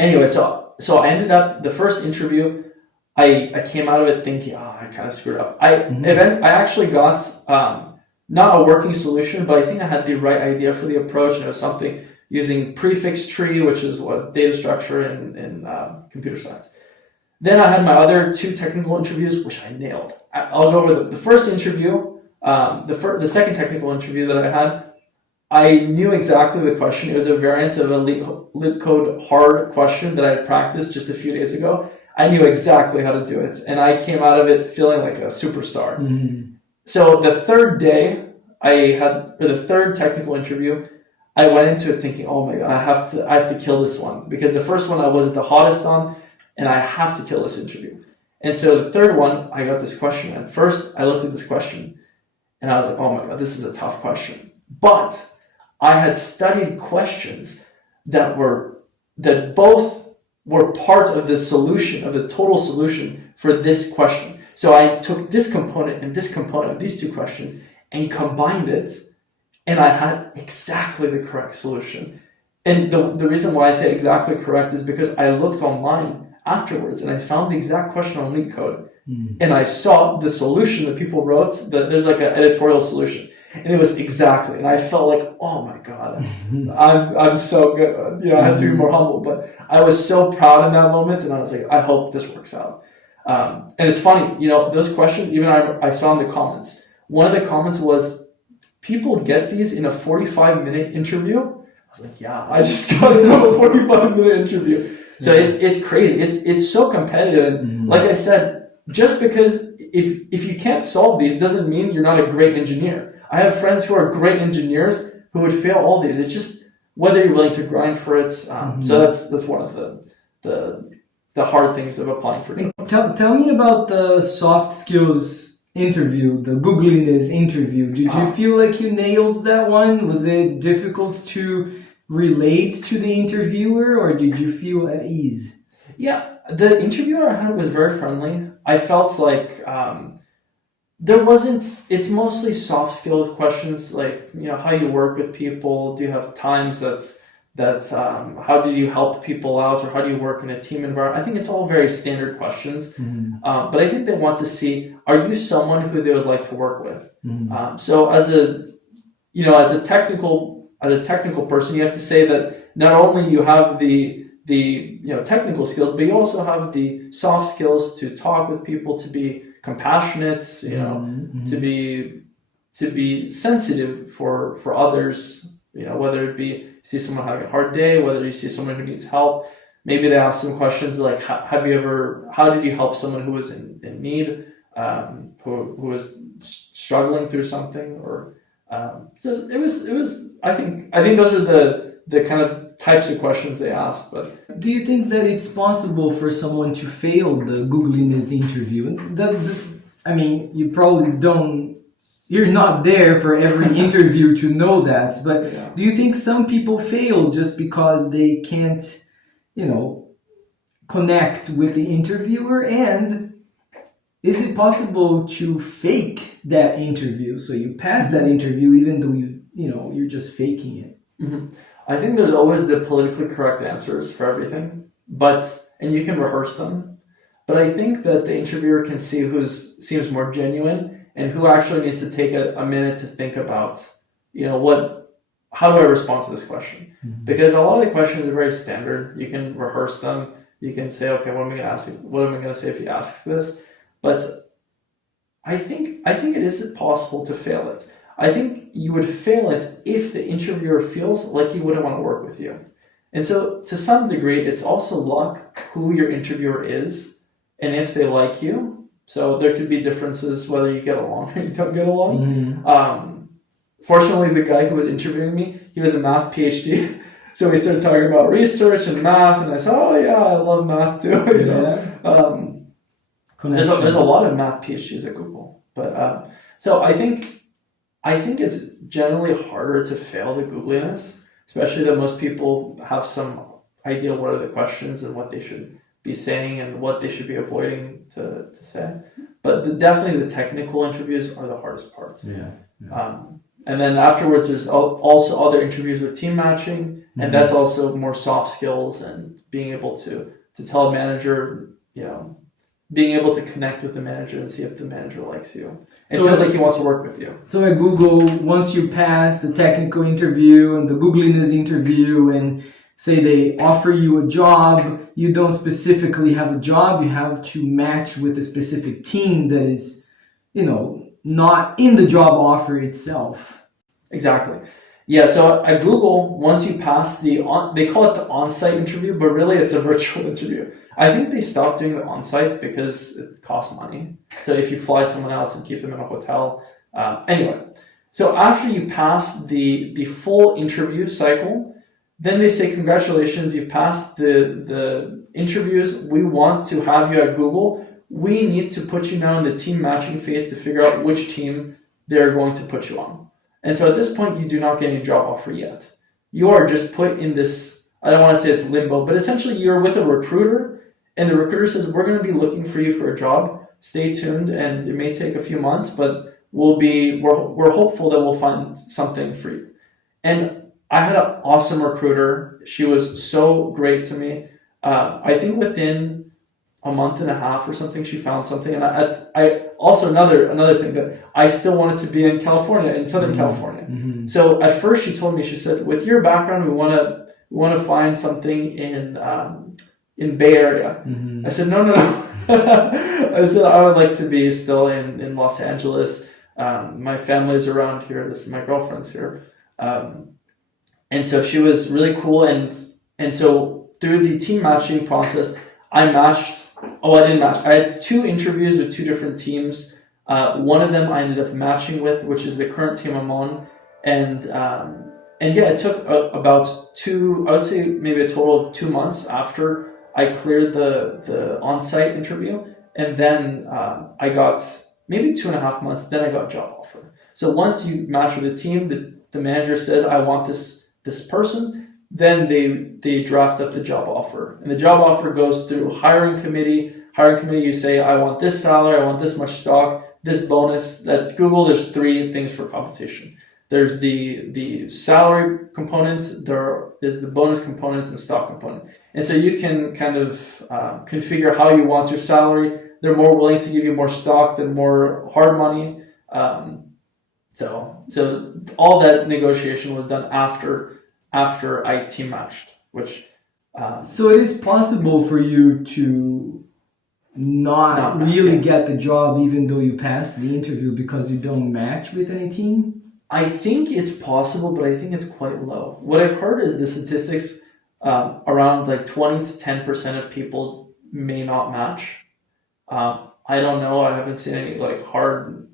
Anyway, so I ended up the first interview. I came out of it thinking, I kind of screwed up. I actually got not a working solution, but I think I had the right idea for the approach. And it was something using prefix tree, which is what data structure in computer science. Then I had my other 2 technical interviews, which I nailed. I'll go over the first interview, the second technical interview that I had. I knew exactly the question. It was a variant of a LeetCode hard question that I had practiced just a few days ago. I knew exactly how to do it, and I came out of it feeling like a superstar. So the third day, the third technical interview, I went into it thinking, oh my God, I have to kill this one, because the first one I wasn't the hottest on, and I have to kill this interview. And so the third one, I got this question, and first I looked at this question, and I was like, oh my God, this is a tough question. But I had studied questions that both were part of the solution, of the total solution for this question. So I took this component and this component of these 2 questions and combined it, and I had exactly the correct solution. And the reason why I say exactly correct is because I looked online afterwards and I found the exact question on LeetCode. And I saw the solution that people wrote, that there's like an editorial solution. And it was exactly, and I felt like, oh my God, I'm so good. You know, I had to be more humble, but I was so proud in that moment, and I was like, I hope this works out. And it's funny, you know, those questions, even I saw in the comments. One of the comments was, people get these in a 45-minute interview. I was like, yeah, I just got it in a 45-minute interview. So it's crazy. It's so competitive. And like I said, just because if you can't solve these doesn't mean you're not a great engineer. I have friends who are great engineers who would fail all these. It's just whether you're willing to grind for it. So that's one of the hard things of applying for jobs. Tell me about the soft skills interview, the Googliness interview. Did you feel like you nailed that one? Was it difficult to relate to the interviewer, or did you feel at ease? Yeah, the interviewer I had was very friendly. I felt like there wasn't, it's mostly soft skills questions, like, you know, how you work with people. Do you have times that's how do you help people out, or how do you work in a team environment? I think it's all very standard questions. But I think they want to see, are you someone who they would like to work with? So as a technical person, you have to say that not only you have the technical skills, but you also have the soft skills to talk with people, to be compassionate, to be sensitive for others. You know, whether it be you see someone having a hard day, whether you see someone who needs help. Maybe they ask some questions like, how did you help someone who was in need, who was struggling through something, or so it was. I think those are the kind of types of questions they asked. But do you think that it's possible for someone to fail the Googliness interview? I mean, you probably don't. You're not there for every interview to know that, but do you think some people fail just because they can't, connect with the interviewer? And is it possible to fake that interview? So you pass that interview even though you're just faking it. I think there's always the politically correct answers for everything, and you can rehearse them. But I think that the interviewer can see who seems more genuine and who actually needs to take a minute to think about, how do I respond to this question? Because a lot of the questions are very standard. You can rehearse them. You can say, okay, what am I going to ask? What am I going to say if he asks this? But I think it is possible to fail it. I think you would fail it if the interviewer feels like he wouldn't want to work with you. And so to some degree, it's also luck who your interviewer is and if they like you. So there could be differences whether you get along or you don't get along. Fortunately, the guy who was interviewing me, he was a math PhD. So we started talking about research and math, and I said, oh yeah, I love math too. There's a lot of math PhDs at Google. But so I think it's generally harder to fail the Googliness, especially that most people have some idea what are the questions and what they should be saying and what they should be avoiding to say. But definitely the technical interviews are the hardest parts. And then afterwards, there's also other interviews with team matching, and that's also more soft skills and being able to tell a manager, being able to connect with the manager and see if the manager likes you. It feels like he wants to work with you. So at Google, once you pass the technical interview and the Googliness interview, and say they offer you a job, you don't specifically have a job, you have to match with a specific team that is, not in the job offer itself. Exactly. Yeah, so at Google, once you pass they call it the on-site interview, but really it's a virtual interview. I think they stopped doing the on-sites because it costs money. So if you fly someone out and keep them in a hotel. Anyway, so after you pass the full interview cycle, then they say, congratulations, you've passed the interviews. We want to have you at Google. We need to put you now in the team matching phase to figure out which team they're going to put you on. And so at this point, you do not get any job offer yet. You are just put in this, I don't want to say it's limbo, but essentially you're with a recruiter, and the recruiter says, we're going to be looking for you for a job. Stay tuned, and it may take a few months, but we're hopeful that we'll find something for you. And I had an awesome recruiter. She was so great to me. I think within a month and a half or something, she found something. And I also another thing that I still wanted to be in California, in Southern California. So at first she told me, she said, with your background, we want to find something in Bay Area. I said, no. I said, I would like to be still in Los Angeles. My family's around here. This is my girlfriend's here. And so she was really cool. And so through the team matching process, I didn't match. I had 2 interviews with 2 different teams. One of them I ended up matching with, which is the current team I'm on. And yeah, it took about I would say maybe a total of 2 months after I cleared the on-site interview. And then I got maybe 2.5 months, then I got a job offer. So once you match with a team, the manager says, I want this person, then they draft up the job offer. And the job offer goes through hiring committee. Hiring committee, you say, I want this salary, I want this much stock, this bonus. At Google, there's 3 things for compensation. There's the salary component, there is the bonus component, and the stock component. And so you can kind of configure how you want your salary. They're more willing to give you more stock than more hard money. So all that negotiation was done after I team matched, which... So it is possible for you to not really get the job even though you passed the interview because you don't match with any team? I think it's possible, but I think it's quite low. What I've heard is the statistics around like 20 to 10% of people may not match. I don't know. I haven't seen any like hard,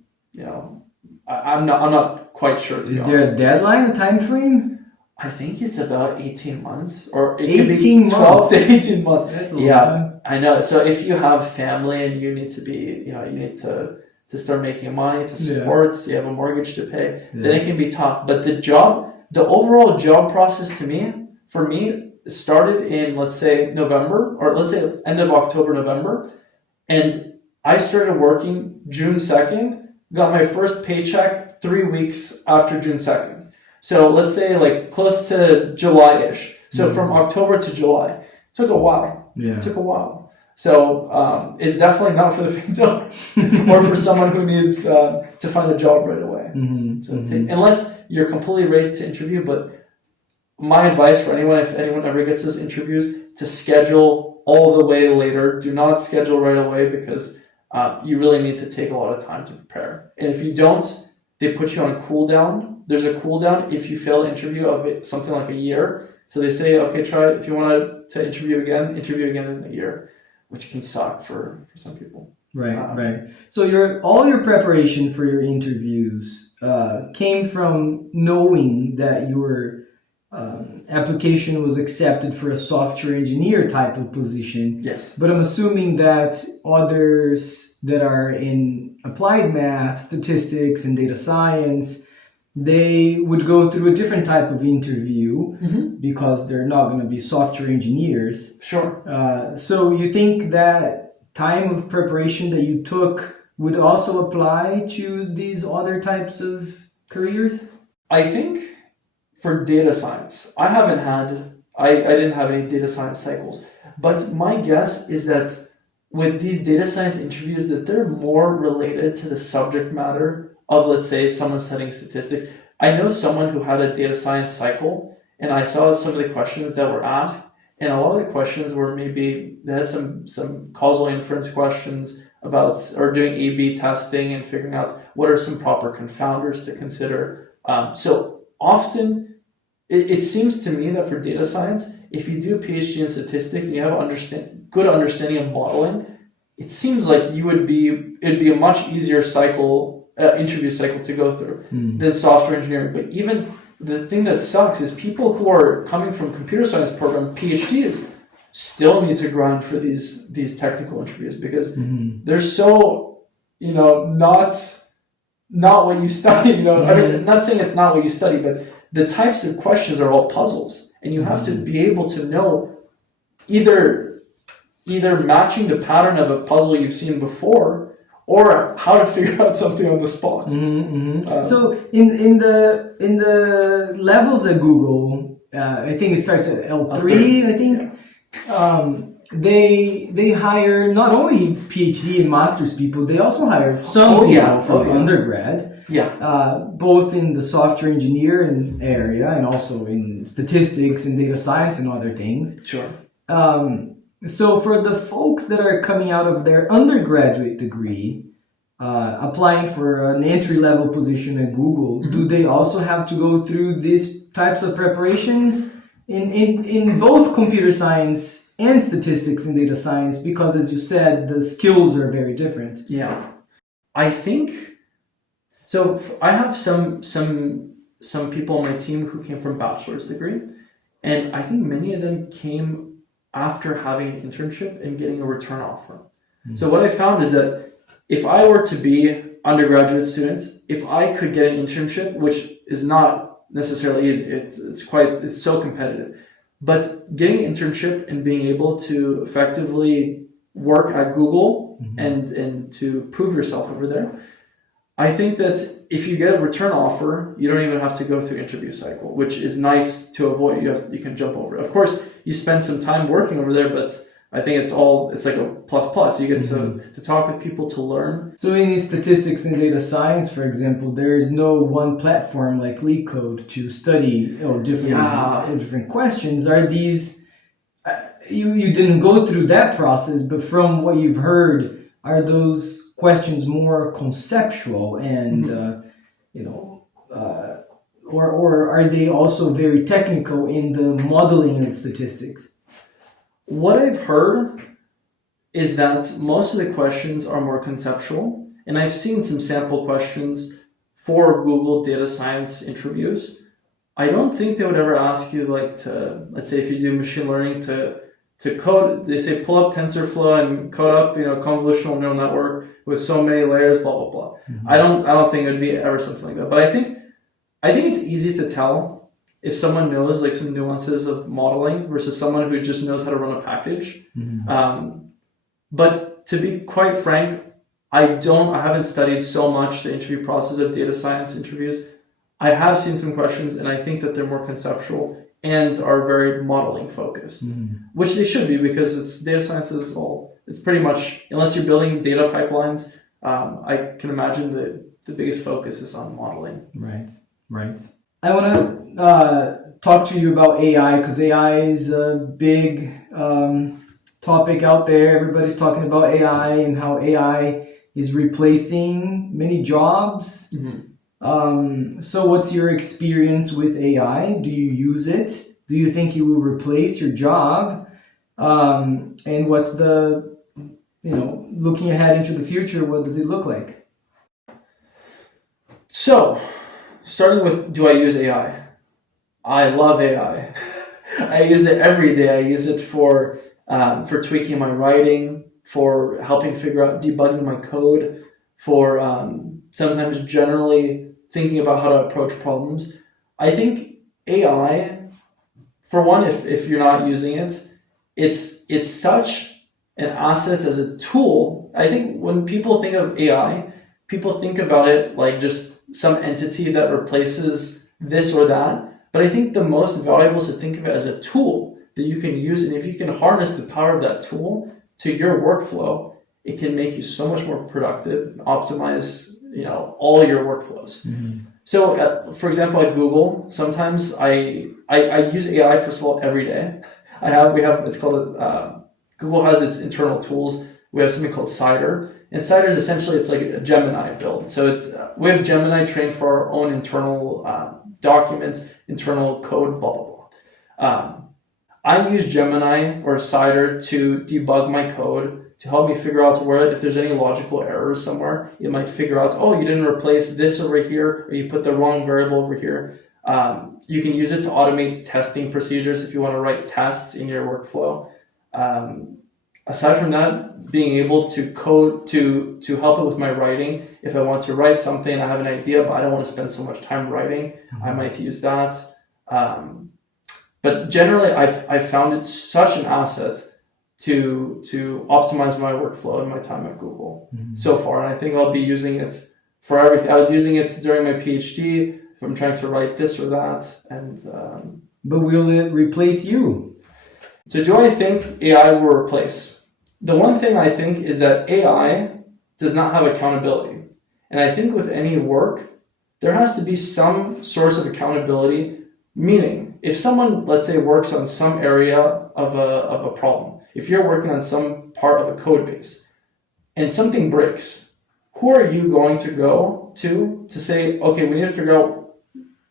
I'm not quite sure. Is there a deadline, a time frame? I think it's about 18 months, or it 18 could be 12 months. to 18 months. That's a long time. I know. So if you have family and you need to be, you need to start making money to support, you have a mortgage to pay, then it can be tough. But the overall job process for me, started in, let's say, November, or let's say end of October, November. And I started working June 2nd, got my first paycheck 3 weeks after June 2nd. So let's say like close to July-ish. So from October to July. It took a while. Yeah. It took a while. So it's definitely not for the faint of or for someone who needs to find a job right away. Unless you're completely ready to interview. But my advice for anyone, if anyone ever gets those interviews, to schedule all the way later. Do not schedule right away because you really need to take a lot of time to prepare. And if you don't, they put you on cooldown. There's a cooldown if you fail an interview of something like a year. So they say, okay, try if you want to interview again in a year, which can suck for some people. Right. So all your preparation for your interviews came from knowing that your application was accepted for a software engineer type of position. Yes. But I'm assuming that others that are in applied math, statistics, and data science, they would go through a different type of interview because they're not going to be software engineers. Sure. So you think that time of preparation that you took would also apply to these other types of careers? I think for data science, I didn't have any data science cycles, but my guess is that with these data science interviews that they're more related to the subject matter of, let's say, someone studying statistics. I know someone who had a data science cycle, and I saw some of the questions that were asked, and a lot of the questions were maybe, they had some causal inference questions about, or doing A/B testing and figuring out what are some proper confounders to consider. So often, it seems to me that for data science, if you do a PhD in statistics and you have good understanding of modeling, it seems like it'd be a much easier interview cycle to go through than software engineering. But even the thing that sucks is people who are coming from computer science program PhDs still need to grind for these technical interviews because they're so not what you study. I mean, I'm not saying it's not what you study, but the types of questions are all puzzles, and you have to be able to know either matching the pattern of a puzzle you've seen before, or how to figure out something on the spot. So in the levels at Google, I think it starts at L3. I think they hire not only PhD and master's people, they also hire some people from undergrad. Yeah. Both in the software engineering area and also in statistics and data science and other things. Sure. So for the folks that are coming out of their undergraduate degree, applying for an entry-level position at Google, do they also have to go through these types of preparations in both computer science and statistics and data science? Because as you said, the skills are very different. Yeah. I think so. I have some people on my team who came from bachelor's degree, and I think many of them came after having an internship and getting a return offer. Mm-hmm. So what I found is that if I were to be undergraduate students, if I could get an internship, which is not necessarily easy, it's so competitive, but getting an internship and being able to effectively work at Google and to prove yourself over there, I think that if you get a return offer, you don't even have to go through interview cycle, which is nice to avoid. You can jump over. Of course, you spend some time working over there, but I think it's like a plus. You get to talk with people, to learn. So in statistics and data science, for example, there is no one platform like LeetCode to study different questions. Are these you didn't go through that process, but from what you've heard, are those questions more conceptual and or are they also very technical in the modeling of statistics? What I've heard is that most of the questions are more conceptual, and I've seen some sample questions for Google data science interviews. I don't think they would ever ask you let's say if you do machine learning to code, they say pull up TensorFlow and code up, convolutional neural network with so many layers, blah, blah, blah. Mm-hmm. I don't think it would be ever something like that. But I think it's easy to tell if someone knows some nuances of modeling versus someone who just knows how to run a package. Mm-hmm. But to be quite frank, I haven't studied so much the interview process of data science interviews. I have seen some questions, and I think that they're more conceptual and are very modeling focused, which they should be, because data science is it's pretty much, unless you're building data pipelines, I can imagine the biggest focus is on modeling. Right. I want to talk to you about AI, because AI is a big topic out there. Everybody's talking about AI and how AI is replacing many jobs. So what's your experience with AI? Do you use it? Do you think it will replace your job? And what's the, looking ahead into the future, what does it look like? So, starting with, do I use AI? I love AI. I use it every day. I use it for tweaking my writing, for helping figure out, debugging my code, for sometimes generally thinking about how to approach problems. I think AI, for one, if you're not using it, it's such an asset as a tool. I think when people think of AI, people think about it like just some entity that replaces this or that. But I think the most valuable is to think of it as a tool that you can use. And if you can harness the power of that tool to your workflow, it can make you so much more productive and optimize all your workflows. So, for example, at Google, sometimes I use AI, first of all, every day. It's called, Google has its internal tools. We have something called Cider. And Cider is essentially, it's like a Gemini build. So we have Gemini trained for our own internal documents, internal code, blah, blah, blah. I use Gemini or Cider to debug my code, to help me figure out if there's any logical errors somewhere. It might figure out, you didn't replace this over here, or you put the wrong variable over here. You can use it to automate testing procedures if you want to write tests in your workflow. Aside from that, being able to code to help it with my writing. If I want to write something, I have an idea, but I don't want to spend so much time writing, I might use that. But generally, I've found it such an asset to optimize my workflow and my time at Google so far. And I think I'll be using it for everything. I was using it during my PhD. If I'm trying to write this or that. But will it replace you? So do I think AI will replace? The one thing I think is that AI does not have accountability. And I think with any work, there has to be some source of accountability. Meaning, if someone, let's say, works on some area of a problem, if you're working on some part of a code base and something breaks, who are you going to go to say, okay, we need to figure out,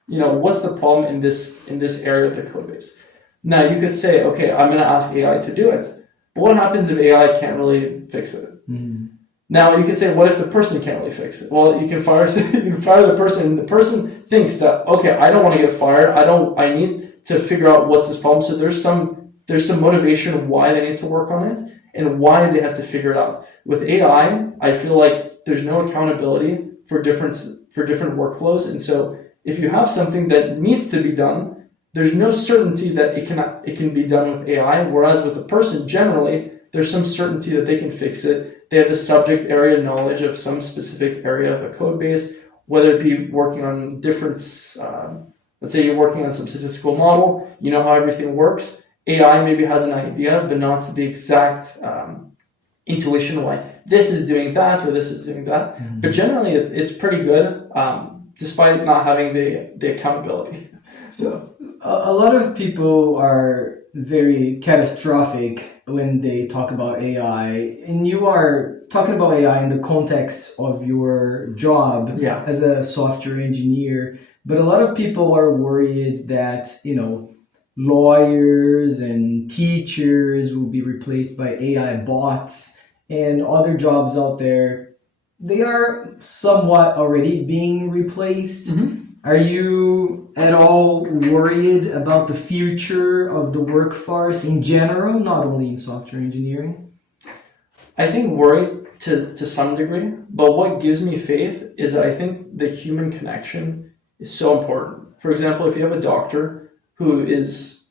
what's the problem in this area of the code base? Now you could say, okay, I'm going to ask AI to do it. But what happens if AI can't really fix it? Mm-hmm. Now you could say, what if the person can't really fix it? Well, you can fire the person, and the person thinks that, okay, I don't want to get fired. I need to figure out what's this problem. So there's some motivation of why they need to work on it and why they have to figure it out. With AI, I feel like there's no accountability for different workflows. And so if you have something that needs to be done, there's no certainty that it can be done with AI. Whereas with a person, generally, there's some certainty that they can fix it. They have the subject area knowledge of some specific area of a code base, whether it be working on different, let's say you're working on some statistical model, you know how everything works. AI maybe has an idea, but not the exact intuition why this is doing that or this is doing that. Mm-hmm. But generally, it's pretty good, despite not having the accountability. So a lot of people are very catastrophic when they talk about AI, and you are talking about AI in the context of your job as a software engineer. But a lot of people are worried that, lawyers and teachers will be replaced by AI bots, and other jobs out there, they are somewhat already being replaced. Mm-hmm. Are you at all worried about the future of the workforce in general, not only in software engineering? I think worried to some degree, but what gives me faith is that I think the human connection is so important. For example, if you have a doctor who is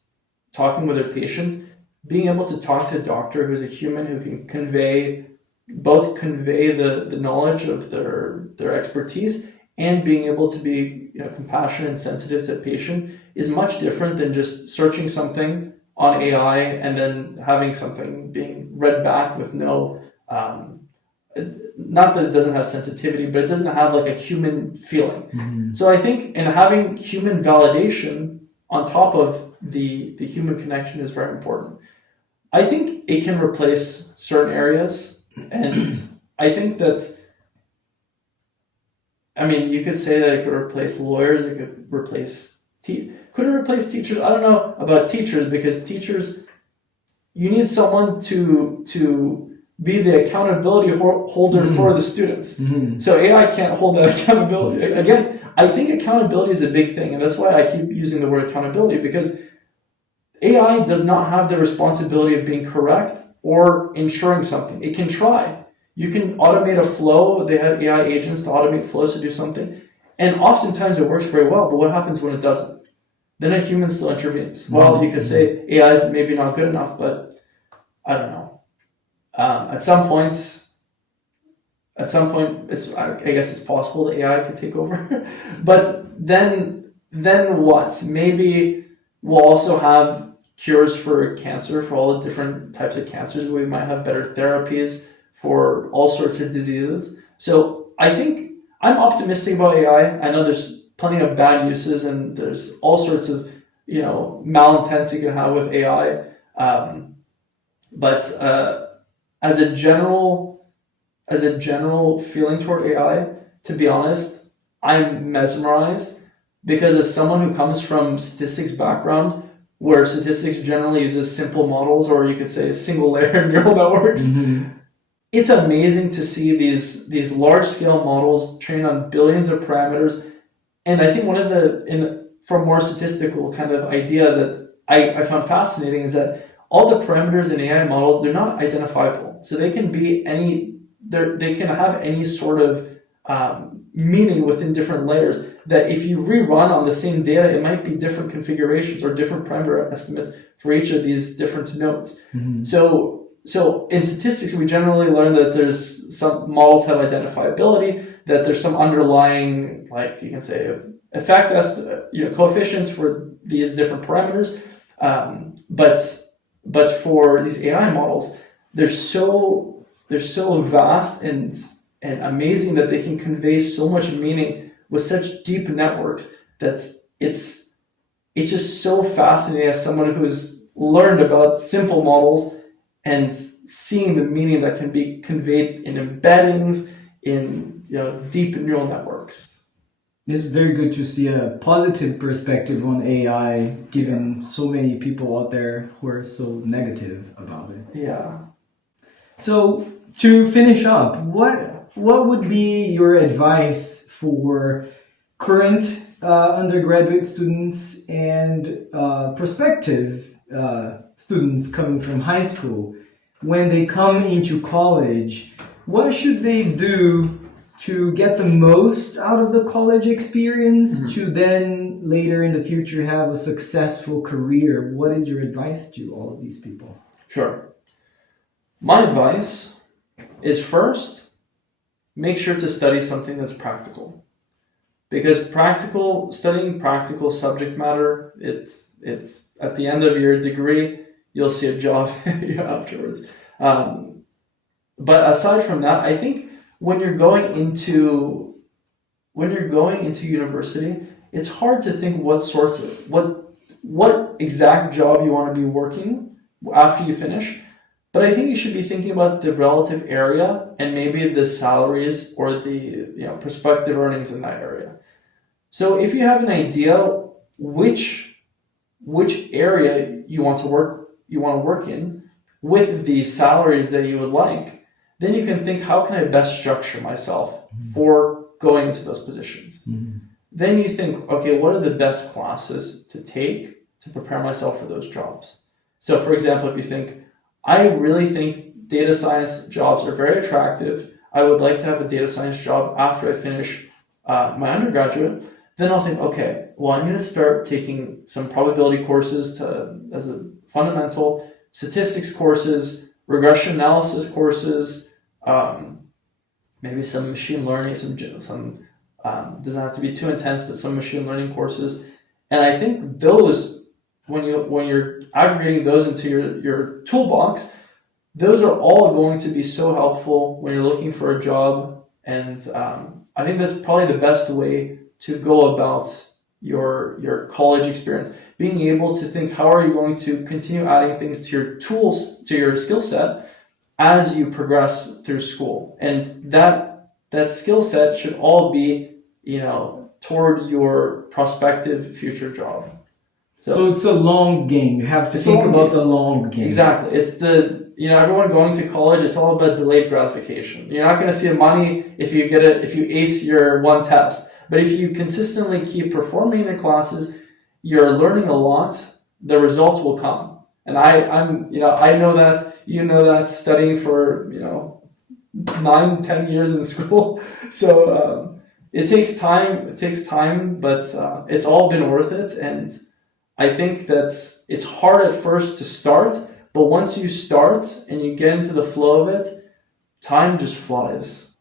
talking with their patient, being able to talk to a doctor who's a human who can convey the knowledge of their expertise and being able to be compassionate and sensitive to the patient is much different than just searching something on AI and then having something being read back with no, not that it doesn't have sensitivity, but it doesn't have like a human feeling. Mm-hmm. So I think in having human validation on top of the human connection is very important. I think it can replace certain areas, and I think that, you could say that it could replace lawyers, it could replace could it replace teachers? I don't know about teachers, because teachers, you need someone to be the accountability holder for the students. Mm-hmm. So AI can't hold that accountability. Again, I think accountability is a big thing, and that's why I keep using the word accountability, because AI does not have the responsibility of being correct or ensuring something. It can try. You can automate a flow. They have AI agents to automate flows to do something. And oftentimes it works very well, but what happens when it doesn't? Then a human still intervenes. Well, you could say AI is maybe not good enough, but I don't know. At some point, I guess it's possible that AI could take over. But then what? Maybe we'll also have cures for cancer, for all the different types of cancers. We might have better therapies for all sorts of diseases. So I think I'm optimistic about AI. I know there's plenty of bad uses, and there's all sorts of malintents you can have with AI. But as a general feeling toward AI, to be honest, I'm mesmerized, because as someone who comes from statistics background, where statistics generally uses simple models, or you could say single layer neural networks, mm-hmm. It's amazing to see these large scale models trained on billions of parameters. And I think one of from more statistical kind of idea that I found fascinating is that all the parameters in AI models, they're not identifiable. So they can be they can have any sort of meaning within different layers, that if you rerun on the same data, it might be different configurations or different parameter estimates for each of these different nodes. Mm-hmm. So in statistics, we generally learn that there's some models have identifiability, that there's some underlying, like you can say, effect coefficients for these different parameters. But But for these AI models, they're so vast and amazing that they can convey so much meaning with such deep networks that it's just so fascinating as someone who's learned about simple models and seeing the meaning that can be conveyed in embeddings in deep neural networks. It's very good to see a positive perspective on AI, given so many people out there who are so negative about it. Yeah. So to finish up, what would be your advice for current undergraduate students and prospective students coming from high school when they come into college? What should they do to get the most out of the college experience to then later in the future have a successful career? What is your advice to all of these people? Sure. My advice is first, make sure to study something that's practical. Because studying practical subject matter, it's at the end of your degree, you'll see a job afterwards. But aside from that, I think when you're going into university, it's hard to think what exact job you want to be working after you finish. But I think you should be thinking about the relative area and maybe the salaries or the prospective earnings in that area. So if you have an idea which area you want to work in with the salaries that you would like, then you can think, how can I best structure myself for going into those positions? Mm-hmm. Then you think, okay, what are the best classes to take to prepare myself for those jobs? So for example, if you think, I really think data science jobs are very attractive, I would like to have a data science job after I finish my undergraduate, then I'll think, okay, well, I'm going to start taking some probability courses as a fundamental, statistics courses, regression analysis courses, maybe some machine learning, some doesn't have to be too intense, but some machine learning courses. And I think those, when you're aggregating those into your toolbox, those are all going to be so helpful when you're looking for a job. And I think that's probably the best way to go about your college experience. Being able to think, how are you going to continue adding things to your tools, to your skill set as you progress through school. And that skill set should all be, toward your prospective future job. So it's a long game. You have to think about the long game. Exactly. It's everyone going to college, it's all about delayed gratification. You're not going to see the money if you ace your one test. But if you consistently keep performing in your classes, you're learning a lot, the results will come. And I know that studying for 9-10 years in school. So it takes time, but it's all been worth it. And I think it's hard at first to start, but once you start and you get into the flow of it, time just flies.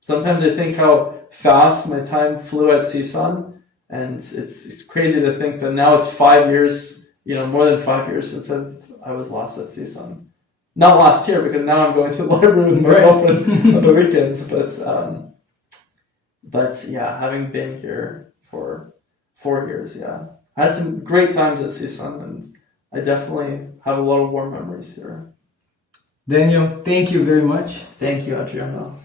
Sometimes I think how fast my time flew at CSUN, and it's crazy to think that now it's 5 years, more than 5 years since I was last at CSUN. Not last year, because now I'm going to the library with my girlfriend on the weekends, but yeah, having been here for 4 years, yeah. I had some great times at CSUN, and I definitely have a lot of warm memories here. Daniel, thank you very much. Thank you, Adriano.